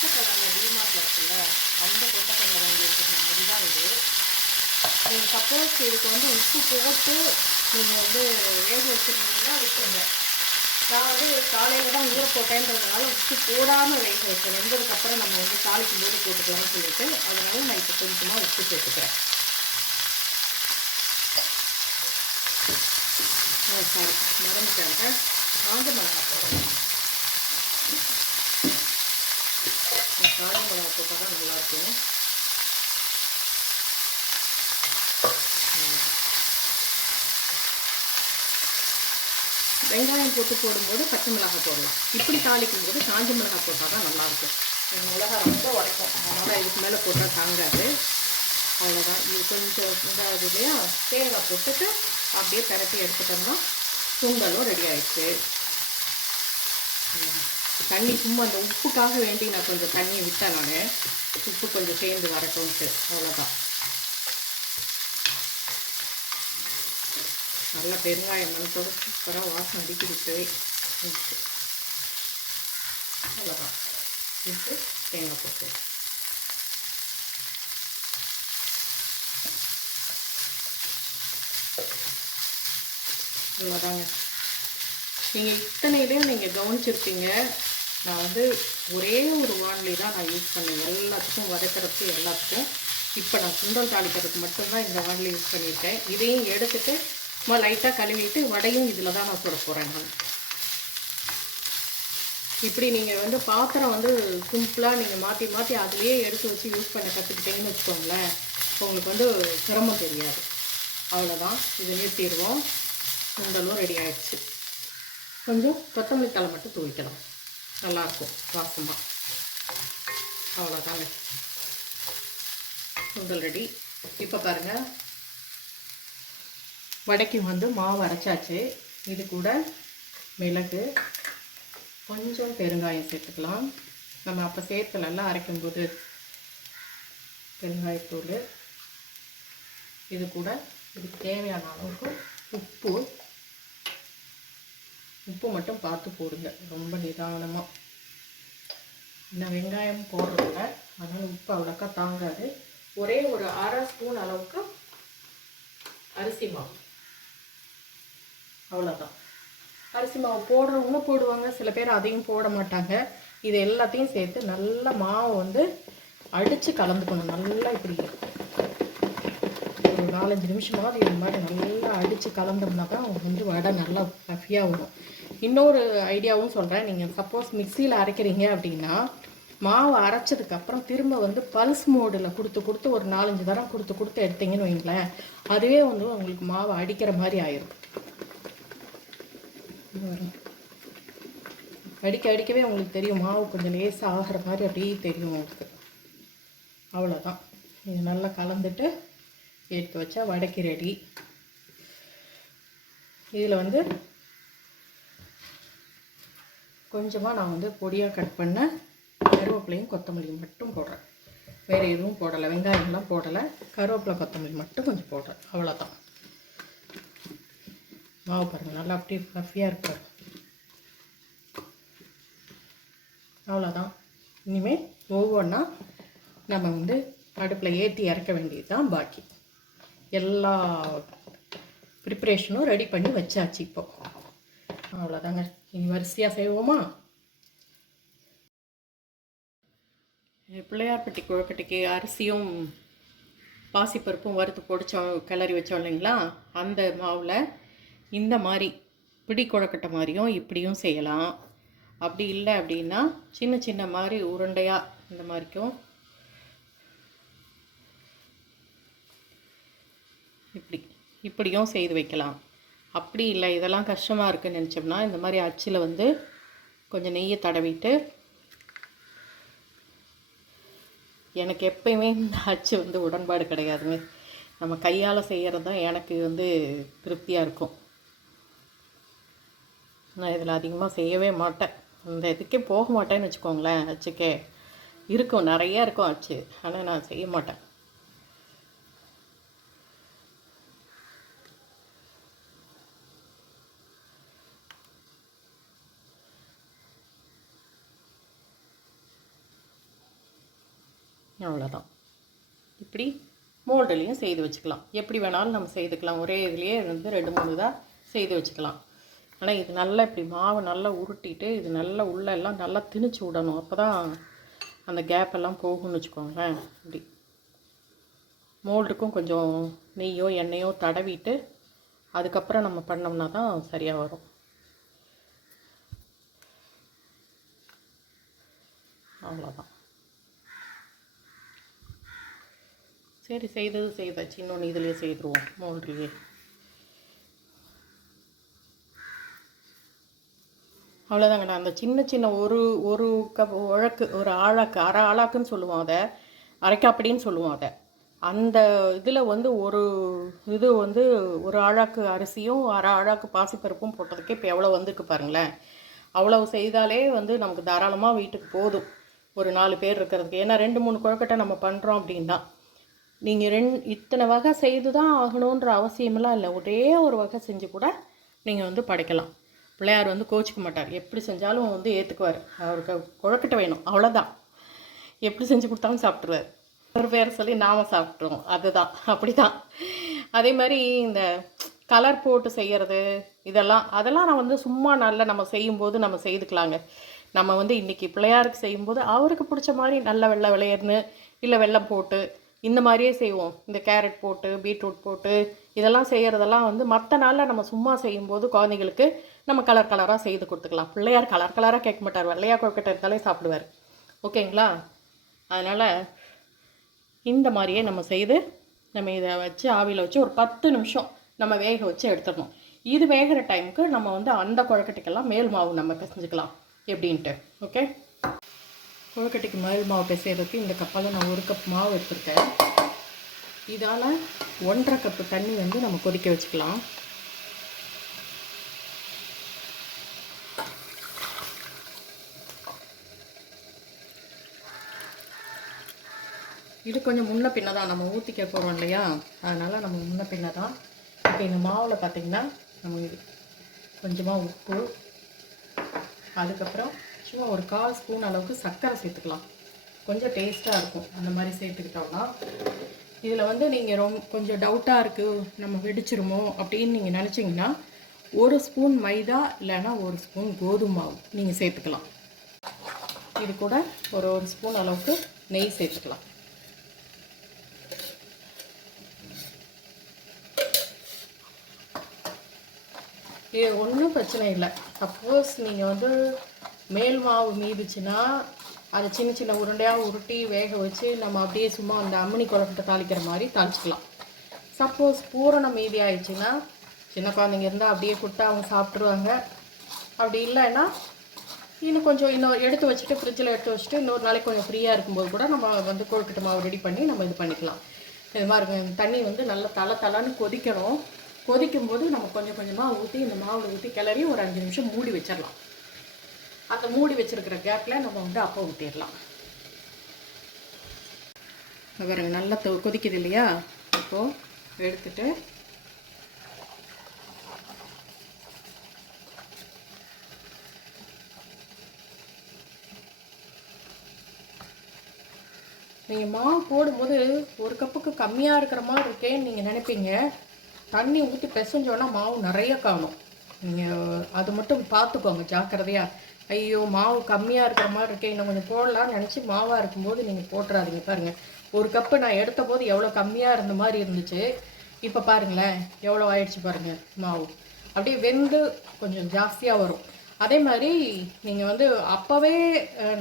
கொட்டக்கடலை டிமார்ட்டில் இருக்குல்ல, அந்த கொட்டக்கடலை வாங்கி வச்சுருந்தாங்க. அதுதான் இது. நீங்கள் சப்போஸ் இதுக்கு வந்து உப்பு போட்டு நீங்கள் வந்து வேக வச்சுருந்தீங்கன்னா விட்டுருங்க. நான் வந்து காலையில் தான் ஊற போட்டேன்றதுனால உப்பு போடாமல் வேக வைக்கிறேன். வெந்ததுக்கப்புறம் நம்ம வந்து தாளிக்கும் போது போட்டுக்கலாம்னு சொல்லிட்டு அதனால நான் இப்போ கொஞ்சமாக உப்பு சேர்த்துக்கிறேன். சாரி, மறந்துட்டாங்க. காஞ்ச மிளகாய் போடணும். காஞ்ச மிளகாய் போட்டால் தான் நல்லாயிருக்கும். வெங்காயம் போட்டு போடும்போது பச்சை மிளகாய் போடலாம். இப்படி தாளிக்கும் போது காஞ்ச மிளகாய் போட்டால் தான் நல்லாயிருக்கும். மிளகாய் ரொம்ப உடைக்கும், அதனால் இதுக்கு மேலே போட்டால் தாங்காது. அவ்வளோதான். இது கொஞ்சம் இதாகுது இல்லையா, தேங்காய் போட்டுட்டு அப்படியே பரட்டி எடுத்துட்டோம்னா சுண்டலும் ரெடி ஆயிடுச்சு. தண்ணி சும்மா அந்த உப்புக்காக வேண்டி நான் கொஞ்சம் தண்ணியை விட்டேன். நான் உப்பு கொஞ்சம் சேர்ந்து வரட்டும்ட்டு, அவ்வளோதான். நல்லா பெருங்காயம் மணத்தோட சூப்பராக வாசம் அடிக்கிட்டு அவ்வளோதான். விட்டு தேங்காய் போட்டு இவ்வளோதாங்க. நீங்கள் இத்தனையிலையும் நீங்கள் கவனிச்சிருப்பீங்க, நான் வந்து ஒரே ஒரு வானிலை தான் நான் யூஸ் பண்ணேன் எல்லாத்துக்கும், வதக்கிறதுக்கு எல்லாத்துக்கும். இப்போ நான் சுண்டல் தாளிக்கிறதுக்கு மட்டும்தான் இந்த வானிலை யூஸ் பண்ணியிருக்கேன். இதையும் எடுத்துகிட்டு சும்மா லைட்டாக கழுவிட்டு வடையும் இதில் தான் நான் சுட போகிறேன். நான் இப்படி நீங்கள் வந்து பாத்திரம் வந்து சிம்பிளாக நீங்கள் மாற்றி மாற்றி அதுலேயே எடுத்து வச்சு யூஸ் பண்ண கற்றுக்கிட்டீங்கன்னு வச்சுக்கோங்களேன், உங்களுக்கு வந்து சிரமம் தெரியாது. அவ்வளோதான். இதை நிறுத்திடுவோம். சுண்டலும் ரெடி ஆகிடுச்சு. கொஞ்சம் கொத்தமல்லி தழை மட்டும் தூவிக்கலாம், நல்லாயிருக்கும் வாசமாக. அவ்வளோதாங்க, சுண்டல் ரெடி. இப்போ பாருங்கள், வடைக்கு வந்து மாவு அரைச்சாச்சு. இது கூட மிளகு, கொஞ்சம் பெருங்காயம் சேர்த்துக்கலாம். நம்ம அப்போ சேர்த்துலலாம் அரைக்கும்போது பெருங்காயத்தூள். இது கூட இதுக்கு தேவையான அளவுக்கு உப்பு. உப்பு மட்டும் பார்த்து போடுங்க, ரொம்ப நிதானமாக. இன்னும் வெங்காயம் போடுறதில்ல, அதனால் உப்பு அவ்வளோக்கா தாங்காது. ஒரே ஒரு அரை ஸ்பூன் அளவுக்கு அரிசி மாவு, அவ்வளோதான். அரிசி மாவு போடுறவங்க போடுவாங்க, சில பேர் அதையும் போட மாட்டாங்க. இது எல்லாத்தையும் சேர்த்து நல்லா மாவு வந்து அடித்து கலந்துக்கணும். நல்லா இப்படி ஒரு 4-5 நிமிஷமாவது இது மாதிரி நல்லா அடித்து கலந்தோம்னா தான் வந்து வடை நல்லா பஃபியாக வரும். இன்னொரு ஐடியாவும் சொல்கிறேன். நீங்கள் சப்போஸ் மிக்சியில் அரைக்கிறீங்க அப்படின்னா மாவு அரைச்சதுக்கப்புறம் திரும்ப வந்து பல்ஸ் மோடில் கொடுத்து ஒரு 4-5 தரம் கொடுத்து எடுத்தீங்கன்னு வைங்களேன், அதுவே வந்து உங்களுக்கு மாவு அடிக்கிற மாதிரி ஆயிடும். அடிக்கவே உங்களுக்கு தெரியும், மாவு கொஞ்சம் லேசாக ஆகிற மாதிரி அப்படியே தெரியும் உங்களுக்கு. அவ்வளோதான். இது நல்லா கலந்துட்டு எடுத்து வச்சா வடைக்கு ரெடி. இதில் வந்து கொஞ்சமாக நான் வந்து பொடியாக கட் பண்ண கருவேப்பிலையும் கொத்தமல்லியும் மட்டும் போடுறேன். வேறு எதுவும் போடலை, வெங்காயம்லாம் போடலை. கருவேப்பிலை கொத்தமல்லி மட்டும் கொஞ்சம் போடுறேன். அவ்வளோதான். மாவு பாருங்கள் நல்லா அப்படியே ஃப்ளஃபியாக இருப்பார். அவ்வளோதான். இனிமேல் ஒவ்வொன்றா நம்ம வந்து அடுப்பில் ஏற்றி இறக்க வேண்டியது தான் பாக்கி. எல்லா ப்ரிப்ரேஷனும் ரெடி பண்ணி வச்சாச்சு. இப்போ அவ்வளோதாங்க. இனி வரிசையாக செய்வோமா? பிள்ளையார்பட்டி கொழுக்கட்டைக்கு அரிசியும் பாசிப்பருப்பும் வறுத்து பொடிச்சோம், கிளறி வச்சோம் இல்லைங்களா, அந்த மாவில் இந்த மாதிரி பிடி கொழுக்கட்டை மாதிரியும் இப்படியும் செய்யலாம். அப்படி இல்லை அப்படின்னா சின்ன மாதிரி உருண்டையாக இந்த மாதிரிக்கும் இப்படியும் செய்து வைக்கலாம். அப்படி இல்லை இதெல்லாம் கஷ்டமாக இருக்குன்னு நினச்சோம்னா இந்த மாதிரி அச்சில் வந்து கொஞ்சம் நெய்யை தடவிட்டு, எனக்கு எப்பயுமே இந்த அச்சு வந்து உடன்பாடு கிடையாதுங்க. நம்ம கையால் செய்கிறது தான் எனக்கு வந்து திருப்தியாக இருக்கும். நான் இதில் அதிகமாக செய்யவே மாட்டேன், அந்த இதுக்கே போக மாட்டேன்னு வச்சுக்கோங்களேன். அச்சுக்கே இருக்கும், நிறையா இருக்கும் அச்சு, ஆனால் நான் செய்ய மாட்டேன். அவ்வளோதான். இப்படி மோல்டுலேயும் செய்து வச்சுக்கலாம். எப்படி வேணாலும் நம்ம செய்துக்கலாம். ஒரே இதுலேயே வந்து 2-3 தான் செய்து வச்சுக்கலாம். ஆனால் இது நல்லா இப்படி மாவு நல்லா உருட்டிட்டு இது நல்லா உள்ளெல்லாம் நல்லா திணிச்சு விடணும். அப்போ தான் அந்த கேப்பெல்லாம் போகும்னு வச்சுக்கோங்களேன். இப்படி மோல்டுக்கும் கொஞ்சம் நெய்யோ எண்ணெயோ தடவிட்டு அதுக்கப்புறம் நம்ம பண்ணோம்னா தான் சரியாக வரும். அவ்வளோதான். சரி, செய்தாச்சு. இன்னொன்று இதிலே செய்துருவோம், மோல்ட்லேயே. அவ்வளோதாங்க. நான் அந்த சின்ன ஒரு கப் உழக்கு, ஒரு ஆழாக்கு, அரை ஆழாக்குன்னு சொல்லுவோம், அதை அரைக்காப்படின்னு சொல்லுவோம் அதை. அந்த இதில் வந்து இது வந்து ஒரு ஆழாக்கு அரிசியும் அரை ஆழாக்கு பாசிப்பருப்பும் போட்டதுக்கே இப்போ எவ்வளோ வந்திருக்கு பாருங்களேன். அவ்வளவு செய்தாலே வந்து நமக்கு தாராளமாக வீட்டுக்கு போதும், ஒரு 4 பேர் இருக்கிறதுக்கு. ஏன்னா 2-3 கொழுக்கட்டை நம்ம பண்ணுறோம் அப்படின்னா நீங்கள் இத்தனை வகை செய்து தான் ஆகணுன்ற அவசியமெல்லாம் இல்லை. ஒரே ஒரு வகை செஞ்சு கூட நீங்கள் வந்து படைக்கலாம். பிள்ளையார் வந்து கோச்சிக்க மாட்டார், எப்படி செஞ்சாலும் வந்து ஏற்றுக்குவார். அவருக்கு கொழுக்கட்டை வேணும், அவ்வளோதான். எப்படி செஞ்சு கொடுத்தாலும் சாப்பிட்ருவார். ஒரு பேர் சொல்லி நாம் சாப்பிட்ருவோம், அதுதான், அப்படி தான். அதே மாதிரி இந்த கலர் போட்டு செய்கிறது அதெல்லாம் நான் வந்து சும்மா நல்லா நம்ம செய்யும்போது நம்ம செய்துக்கலாங்க. நம்ம வந்து இன்றைக்கி பிள்ளையாருக்கு செய்யும்போது அவருக்கு பிடிச்ச மாதிரி நல்ல வெள்ளை விளையர்னு இல்லை வெல்லம் போட்டு இந்த மாதிரியே செய்வோம். இந்த கேரட் போட்டு பீட்ரூட் போட்டு இதெல்லாம் செய்கிறதெல்லாம் வந்து மற்ற நாளில் நம்ம சும்மா செய்யும்போது குழந்தைங்களுக்கு நம்ம கலராக செய்து கொடுத்துக்கலாம். பிள்ளையார் கலராக கேட்க மாட்டார், வெள்ளையா கொழுக்கட்டை இருந்தாலே சாப்பிடுவார். ஓகேங்களா? அதனால் இந்த மாதிரியே நம்ம செய்து நம்ம இதை வச்சு ஆவியில் வச்சு ஒரு 10 நிமிஷம் நம்ம வேக வச்சு எடுத்துடணும். இது வேகிற டைமுக்கு நம்ம வந்து அந்த கொழுக்கட்டைக்கெல்லாம் மேல் மாவு நம்ம பிசைஞ்சுக்கலாம் எப்படின்ட்டு. ஓகே, கொழுக்கட்டைக்கு மேல் மாவு பிசைறதுக்கு இந்த கப்பால் நான் 1 கப் மாவு எடுத்துருக்கேன். இதால் 1.5 கப்பு தண்ணி வந்து நம்ம கொதிக்க வச்சுக்கலாம். இது கொஞ்சம் முன்ன பின்ன தான் நம்ம ஊற்றிக்க போகிறோம் இல்லையா, அதனால் நம்ம முன்ன பின்ன தான். இப்போ இந்த மாவில் பார்த்திங்கன்னா நம்ம கொஞ்சமாக உப்பு, அதுக்கப்புறம் சும்மா ஒரு 1/4 ஸ்பூன் அளவுக்கு சர்க்கரை சேர்த்துக்கலாம். கொஞ்சம் டேஸ்ட்டாக இருக்கும் அந்த மாதிரி சேர்த்துக்கிட்டோம்னா. இதில் வந்து நீங்கள் கொஞ்சம் டவுட்டாக இருக்குது, நம்ம வெடிச்சிருமோ அப்படின்னு நீங்கள் நினச்சிங்கன்னா 1 ஸ்பூன் மைதா இல்லைன்னா 1 ஸ்பூன் கோதுமை மாவு நீங்கள் சேர்த்துக்கலாம். இது கூட ஒரு ஸ்பூன் அளவுக்கு நெய் சேர்த்துக்கலாம். இது ஒன்றும் பிரச்சனை இல்லை. சப்போஸ் நீங்கள் வந்து மேல் மாவு மீதுச்சுன்னா அதை சின்ன சின்ன உருண்டையாக உருட்டி வேக வச்சு நம்ம அப்படியே சும்மா அந்த அம்மணி குழம்புட்ட தாளிக்கிற மாதிரி தாளிச்சிக்கலாம். சப்போஸ் பூரணம் மீதி ஆயிடுச்சுன்னா சின்ன குழந்தைங்க இருந்தால் அப்படியே கொடுத்தா அவங்க சாப்பிட்ருவாங்க. அப்படி இல்லைன்னா இன்னும் கொஞ்சம் எடுத்து வச்சுட்டு ஃப்ரிட்ஜில் எடுத்து வச்சுட்டு இன்னொரு நாளைக்கு கொஞ்சம் ஃப்ரீயாக இருக்கும்போது கூட நம்ம வந்து கொழுக்கட்டை மாவு ரெடி பண்ணி நம்ம இது பண்ணிக்கலாம். இது மாதிரி தண்ணி வந்து நல்லா தளன்னு கொதிக்கணும். கொதிக்கும்போது நம்ம கொஞ்சம் கொஞ்சமாக ஊற்றி இந்த மாவில் ஊற்றி கிளறி ஒரு 5 நிமிஷம் மூடி வச்சிடலாம். அந்த மூடி வச்சுருக்கிற கேப்பில் நம்ம வந்து அப்போ ஊற்றிடலாம். பாருங்க நல்லா கொதிக்குது இல்லையா? இப்போது எடுத்துட்டு நீங்கள் மாவு போடும்போது ஒரு கப்புக்கு கம்மியாக இருக்கிற மாதிரி இருக்கேன்னு நீங்கள் நினைப்பீங்க. தண்ணி ஊற்றி பிசைஞ்சோன்னா மாவு நிறைய காணும். நீங்கள் அது மட்டும் பார்த்துக்கோங்க ஜாக்கிரதையாக. ஐயோ மாவு கம்மியாக இருக்கிற மாதிரி இருக்கே, இன்னும் கொஞ்சம் போடலான்னு நினச்சி மாவாக இருக்கும்போது நீங்கள் போட்டுறாதீங்க. பாருங்கள், ஒரு கப்பு நான் எடுத்த போது எவ்வளோ கம்மியாக இருந்த மாதிரி இருந்துச்சு. இப்போ பாருங்களேன் எவ்வளோ ஆயிடுச்சு பாருங்கள். மாவு அப்படியே வெந்து கொஞ்சம் ஜாஸ்தியாக வரும். அதே மாதிரி நீங்கள் வந்து அப்போவே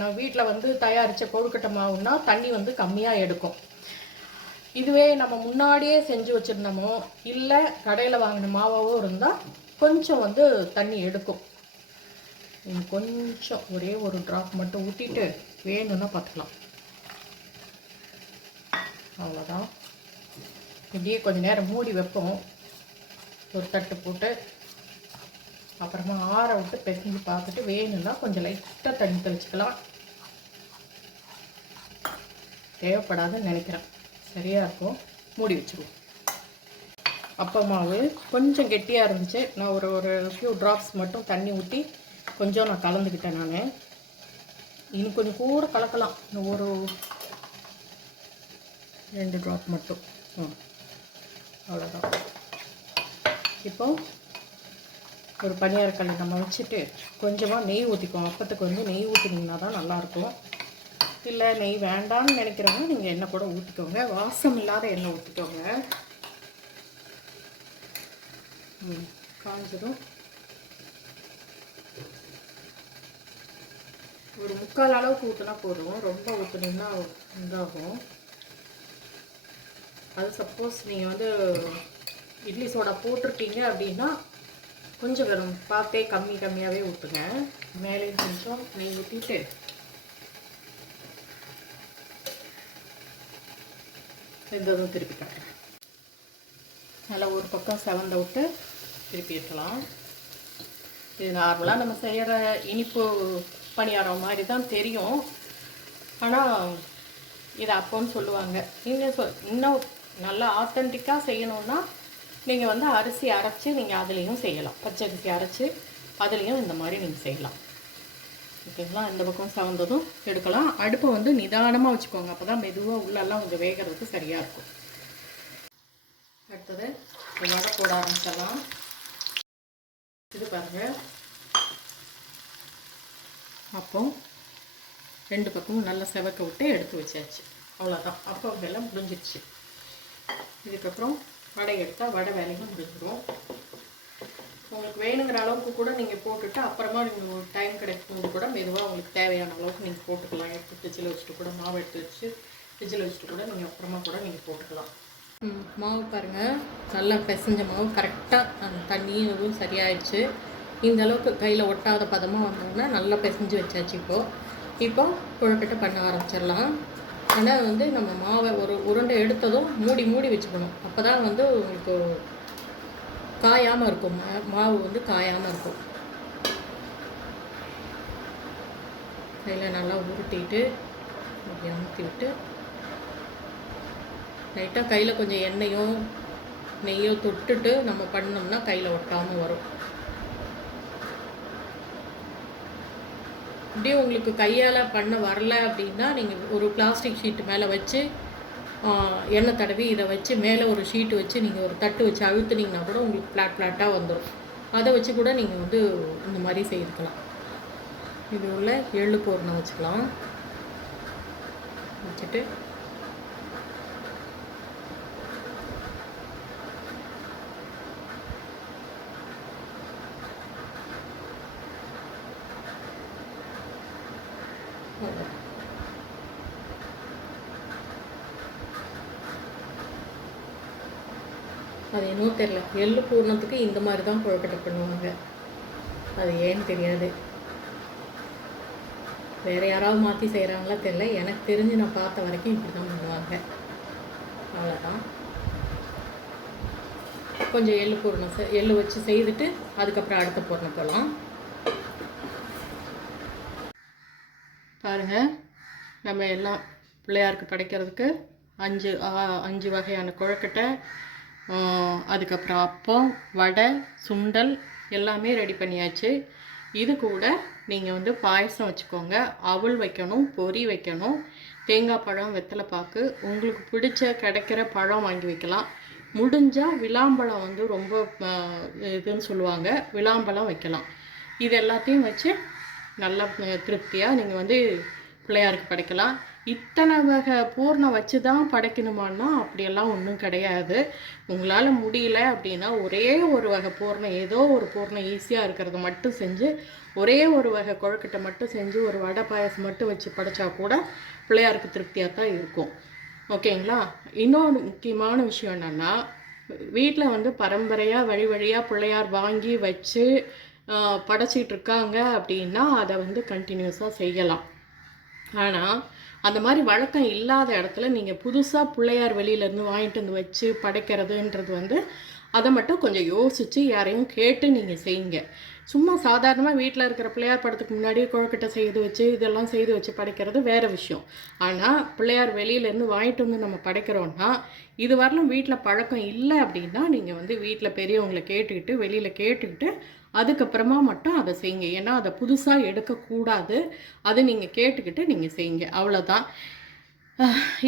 நான் வீட்டில் வந்து தயாரித்த கொழுக்கட்டை மாவுன்னா தண்ணி வந்து கம்மியாக எடுக்கும். இதுவே நம்ம முன்னாடியே செஞ்சு வச்சுருந்தோமோ இல்லை கடையில் வாங்கின மாவாவோ இருந்தால் கொஞ்சம் வந்து தண்ணி எடுக்கும். கொஞ்சம் ஒரே ஒரு ட்ராப் மட்டும் ஊற்றிட்டு வேணும்னா பார்த்துக்கலாம். அவ்வளோதான். இப்படியே கொஞ்சம் நேரம் மூடி வைப்போம், ஒரு தட்டு போட்டு. அப்புறமா ஆற விட்டு பிசைஞ்சு பார்த்துட்டு வேணும்னா கொஞ்சம் லைட்டாக தண்ணி தெளிச்சுக்கலாம். தேவைப்படாதுன்னு நினைக்கிறேன். சரியாக இருக்கும். மூடி வச்சுருவோம். அப்பா மாவு கொஞ்சம் கெட்டியாக இருந்துச்சு. நான் ஒரு ஃபியூ ட்ராப்ஸ் மட்டும் தண்ணி ஊற்றி கொஞ்சம் நான் கலந்துக்கிட்டேன். நான் இன்னும் கொஞ்சம் கூட கலக்கலாம். இன்னும் ஒரு 2 ட்ராப் மட்டும். அவ்வளோதான். இப்போ ஒரு பனியாரக்கல் நம்ம வச்சுட்டு கொஞ்சமாக நெய் ஊற்றிக்குவோம். அப்பத்துக்கு வந்து நெய் ஊற்றினீங்கன்னா தான் நல்லாயிருக்கும். இல்லை நெய் வேண்டாம்னு நினைக்கிறவங்க நீங்கள் எண்ணெய் கூட ஊற்றிக்கோங்க. வாசம் இல்லாத எண்ணெய் ஊற்றிக்கோங்க. காஞ்சதும் ஒரு 3/4 அளவுக்கு ஊற்றினா போதும். ரொம்ப ஊற்றினீங்கன்னா இதாகும். அது சப்போஸ் நீங்கள் வந்து இட்லி சோடா போட்டிருக்கீங்க அப்படின்னா கொஞ்சம் வெறும் பார்த்தே கம்மியாகவே ஊற்றுங்க. மேலே கொஞ்சம் நெய் ஊற்றிட்டு வெந்ததும் திருப்பி காட்டுறேன். நல்லா ஒரு பக்கம் செவந்த விட்டு திருப்பி வைக்கலாம். இது நார்மலாக நம்ம செய்கிற இனிப்பு பணியாரம் மாதிரி தான் தெரியும். ஆனால் இது அப்போன்னு சொல்லுவாங்க. நீங்கள் இன்னும் நல்லா ஆத்தென்டிக்காக செய்யணுன்னா நீங்கள் வந்து அரிசி அரைச்சி நீங்கள் அதுலேயும் செய்யலாம். பச்சரிசி அரைச்சி அதுலேயும் இந்த மாதிரி நீங்கள் செய்யலாம். ஓகேங்களா? இந்த பக்கம் சவந்ததும் எடுக்கலாம். அடுப்பை வந்து நிதானமாக வச்சுக்கோங்க. அப்போ தான் மெதுவாக உள்ளெல்லாம் கொஞ்சம் வேகிறதுக்கு சரியாக இருக்கும். அடுத்தது வடை போட ஆரம்பிச்சிடலாம். இது பாருங்கள். அப்போ 2 பக்கமும் நல்லா செவக்க விட்டு எடுத்து வச்சாச்சு. அவ்வளோதான். அப்போ எல்லாம் முடிஞ்சிடுச்சு. இதுக்கப்புறம் வடை எடுத்தால் வடை வேலையும் முடிஞ்சிடும். உங்களுக்கு வேணுங்கிற அளவுக்கு கூட நீங்கள் போட்டுட்டு அப்புறமா நீங்கள் ஒரு டைம் கிடைக்கும்போது கூட மெதுவாக உங்களுக்கு தேவையான அளவுக்கு நீங்கள் போட்டுக்கலாம். எடுத்து ஃப்ரிட்ஜில் வச்சுட்டு கூட மாவு எடுத்து வச்சு ஃப்ரிட்ஜில் வச்சுட்டு கூட நீங்கள் அப்புறமா கூட நீங்கள் போட்டுக்கலாம். மாவு பாருங்கள், நல்லா பிசைஞ்ச மாவு கரெக்டாக அந்த தண்ணியும் எதுவும் சரியாயிடுச்சு. இந்த அளவுக்கு கையில் ஒட்டாத பதமாக வந்தோம்னா நல்லா பிசைஞ்சு வச்சாச்சு. இப்போ கொழுக்கட்டை பண்ண ஆரம்பிச்சிடலாம். ஆனால் வந்து நம்ம மாவை ஒரு உருண்டை எடுத்ததும் மூடி வச்சுக்கணும். அப்போ தான் வந்து உங்களுக்கு காயாமல் இருக்கும். மாவு வந்து காயாமல் இருக்கும். கையில் நல்லா உருட்டிட்டு அப்படி அமுத்தி விட்டு லைட்டாக கையில் கொஞ்சம் எண்ணெயோ நெய்யோ தொட்டுட்டு நம்ம பண்ணோம்னா கையில் ஒட்டாமல் வரும். இப்படியே உங்களுக்கு கையால் பண்ண வரல அப்படின்னா நீங்கள் ஒரு பிளாஸ்டிக் ஷீட்டு மேலே வச்சு எண்ணெய் தடவி இதை வச்சு மேலே ஒரு ஷீட்டு வச்சு நீங்கள் ஒரு தட்டு வச்சு அழுத்துனீங்கன்னா கூட உங்களுக்கு ஃப்ளாட்டாக வந்துடும். அதை வச்சு கூட நீங்கள் வந்து இந்த மாதிரி செய்துக்கலாம். இது உள்ள எள்ளு பூரணம் வச்சுக்கலாம். வச்சுட்டு அது என்னவோ தெரில, எள்ளு பூர்ணத்துக்கு இந்த மாதிரி தான் கொழுக்கட்டை பண்ணுவாங்க. அது ஏன்னு தெரியாது, வேறு யாராவது மாற்றி செய்கிறாங்களா தெரில. எனக்கு தெரிஞ்சு நான் பார்த்த வரைக்கும் இப்படி தான் பண்ணுவாங்க. அவ்வளோதான். கொஞ்சம் எள்ளு பூர்ணம் எள்ளு வச்சு செய்துட்டு அதுக்கப்புறம் அடுத்த பூர்ணம் போடலாம். பாருங்கள், நம்ம எல்லாம் பிள்ளையாருக்கு படைக்கிறதுக்கு 5 வகையான கொழுக்கட்டை, அதுக்கப்புறம் அப்பம், வடை, சுண்டல் எல்லாமே ரெடி பண்ணியாச்சு. இது கூட நீங்கள் வந்து பாயசம் வச்சுக்கோங்க, அவல் வைக்கணும், பொரி வைக்கணும், தேங்காய் பழம், வெத்தலை பாக்கு, உங்களுக்கு பிடிச்ச கிடைக்கிற பழம் வாங்கி வைக்கலாம். முடிஞ்சால் விளாம்பழம் வந்து ரொம்ப இதுன்னு சொல்லுவாங்க, விளாம்பழம் வைக்கலாம். இது எல்லாத்தையும் வச்சு நல்லா திருப்தியாக நீங்கள் வந்து பிள்ளையாருக்கு படைக்கலாம். இத்தனை வகை பூர்ணம் வச்சு தான் படைக்கணுமான்னா அப்படியெல்லாம் ஒன்றும் கிடையாது. உங்களால் முடியல அப்படின்னா ஒரே ஒரு வகை பூர்ணம், ஏதோ ஒரு பூர்ணம் ஈஸியாக இருக்கிறத மட்டும் செஞ்சு, ஒரே ஒரு வகை கொழுக்கட்டை மட்டும் செஞ்சு ஒரு வடை பாயசம் மட்டும் வச்சு படைச்சா கூட பிள்ளையாருக்கு திருப்தியாக தான் இருக்கும். ஓகேங்களா? இன்னொன்று முக்கியமான விஷயம் என்னென்னா, வீட்டில் வந்து பரம்பரையாக வழி வழியாக பிள்ளையார் வாங்கி வச்சு படைச்சிட்டு இருக்காங்க அப்படின்னா அதை வந்து கண்டினியூஸாக செய்யலாம். ஆனால் அந்த மாதிரி வழக்கம் இல்லாத இடத்துல நீங்கள் புதுசாக பிள்ளையார் வெளியிலேருந்து வாங்கிட்டு வந்து வச்சு படைக்கிறதுன்றது வந்து அதை மட்டும் கொஞ்சம் யோசித்து யாரையும் கேட்டு நீங்கள் செய்யுங்க. சும்மா சாதாரணமாக வீட்டில் இருக்கிற பிள்ளையார் படத்துக்கு முன்னாடியே கொழுக்கட்டை செய்து வச்சு இதெல்லாம் செய்து வச்சு படைக்கிறது வேறு விஷயம். ஆனால் பிள்ளையார் வெளியிலேருந்து வாங்கிட்டு வந்து நம்ம படைக்கிறோன்னா, இது வரலும் வீட்டில் பழக்கம் இல்லை அப்படின்னா நீங்கள் வந்து வீட்டில் பெரியவங்களை கேட்டுக்கிட்டு வெளியில் கேட்டுக்கிட்டு அதுக்கப்புறமா மட்டும் அதை செய்யுங்க. ஏன்னா அதை புதுசாக எடுக்கக்கூடாது, அது நீங்கள் கேட்டுக்கிட்டு நீங்கள் செய்யுங்க, அவ்வளோதான்.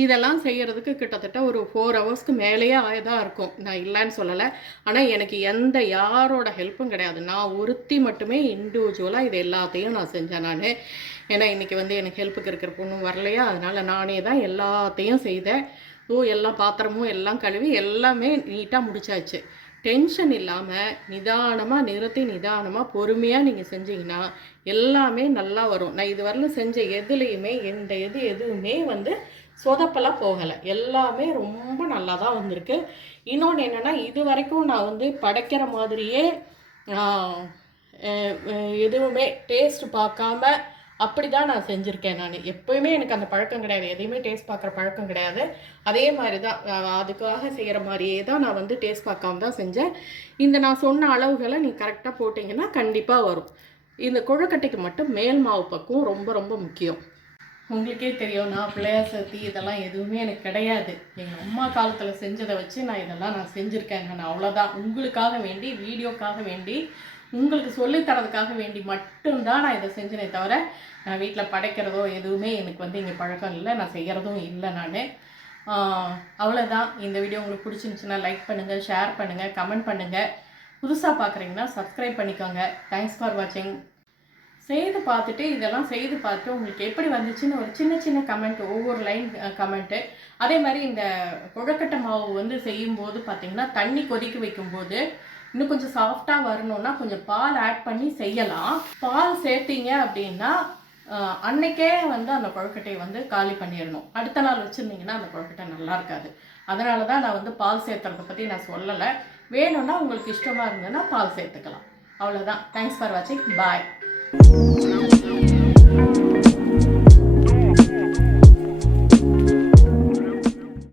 இதெல்லாம் செய்கிறதுக்கு கிட்டத்தட்ட ஒரு 4 ஹவர்ஸ்க்கு மேலேயே ஆயதான் இருக்கும், நான் இல்லைன்னு சொல்லலை. ஆனால் எனக்கு யாரோட ஹெல்ப்பும் கிடையாது, நான் ஒருத்தி மட்டுமே இண்டிவிஜுவலாக இது எல்லாத்தையும் நான் செஞ்சேன் நான். ஏன்னா இன்றைக்கி வந்து எனக்கு ஹெல்ப்புக்கு இருக்கிற பொண்ணும் வரலையா, அதனால் நானே தான் எல்லாத்தையும் செய்தேன். எல்லா பாத்திரமும் எல்லாம் கழுவி எல்லாமே நீட்டாக முடிச்சாச்சு. டென்ஷன் இல்லாமல் நிதானமாக நிதானமாக பொறுமையாக நீங்கள் செஞ்சீங்கன்னா எல்லாமே நல்லா வரும். நான் இது வரலும் செஞ்ச எதுலேயுமே எதுவுமே வந்து சொதப்பெல்லாம் போகலை, எல்லாமே ரொம்ப நல்லா தான் வந்திருக்கு. இன்னொன்று என்னென்னா, இது வரைக்கும் நான் வந்து படைக்கிற மாதிரியே எதுவுமே டேஸ்ட் பார்க்காம அப்படி தான் நான் செஞ்சுருக்கேன். நான் எப்போயுமே எனக்கு அந்த பழக்கம் கிடையாது, எதையுமே டேஸ்ட் பார்க்குற பழக்கம் கிடையாது. அதே மாதிரி தான் அதுக்காக செய்கிற மாதிரியே தான் நான் வந்து டேஸ்ட் பார்க்காம தான் செஞ்சேன். இந்த நான் சொன்ன அளவுகளை நீ கரெக்டாக போட்டிங்கன்னா கண்டிப்பாக வரும். இந்த கொழுக்கட்டைக்கு மட்டும் மேல் மாவு பக்குவம் ரொம்ப ரொம்ப முக்கியம். உங்களுக்கே தெரியும், நான் பிள்ளையார் சதுர்த்தி இதெல்லாம் எதுவுமே எனக்கு கிடையாது. எங்கள் அம்மா காலத்தில் செஞ்சதை வச்சு நான் செஞ்சுருக்கேன். நான் அவ்வளோதான், உங்களுக்காக வேண்டி, வீடியோக்காக வேண்டி, உங்களுக்கு சொல்லித்தரதுக்காக வேண்டி மட்டும்தான் நான் இதை செஞ்சேனே தவிர நான் வீட்டில் படைக்கிறதோ எதுவுமே எனக்கு வந்து இங்கே பழக்கம் இல்லை, நான் செய்கிறதும் இல்லை. நான் அவ்வளோதான். இந்த வீடியோ உங்களுக்கு பிடிச்சிருந்துச்சுன்னா லைக் பண்ணுங்கள், ஷேர் பண்ணுங்கள், கமெண்ட் பண்ணுங்கள். புதுசாக பார்க்குறீங்கன்னா சப்ஸ்கிரைப் பண்ணிக்கோங்க. தேங்க்ஸ் ஃபார் வாட்சிங். செய்து பார்த்துட்டு இதெல்லாம் செய்து பார்த்துட்டு உங்களுக்கு எப்படி வந்துச்சுன்னு ஒரு சின்ன கமெண்ட், ஒவ்வொரு லைன் கமெண்ட்டு. அதே மாதிரி இந்த கொழுக்கட்டை மாவு வந்து செய்யும்போது பார்த்திங்கன்னா தண்ணி கொதிக்க வைக்கும்போது இன்னும் கொஞ்சம் சாஃப்டாக வரணுன்னா கொஞ்சம் பால் ஆட் பண்ணி செய்யலாம். பால் சேர்த்திங்க அப்படின்னா அன்னைக்கே வந்து அந்த கொழுக்கட்டையை வந்து காலி பண்ணிடணும். அடுத்த நாள் வச்சுருந்தீங்கன்னா அந்த கொழுக்கட்டை நல்லா இருக்காது. அதனால தான் நான் வந்து பால் சேர்த்துறதை பற்றி நான் சொல்லலை. வேணும்னா உங்களுக்கு இஷ்டமாக இருந்ததுன்னா பால் சேர்த்துக்கலாம். அவ்வளோதான். தேங்க்ஸ் ஃபார் வாட்சிங். பாய்.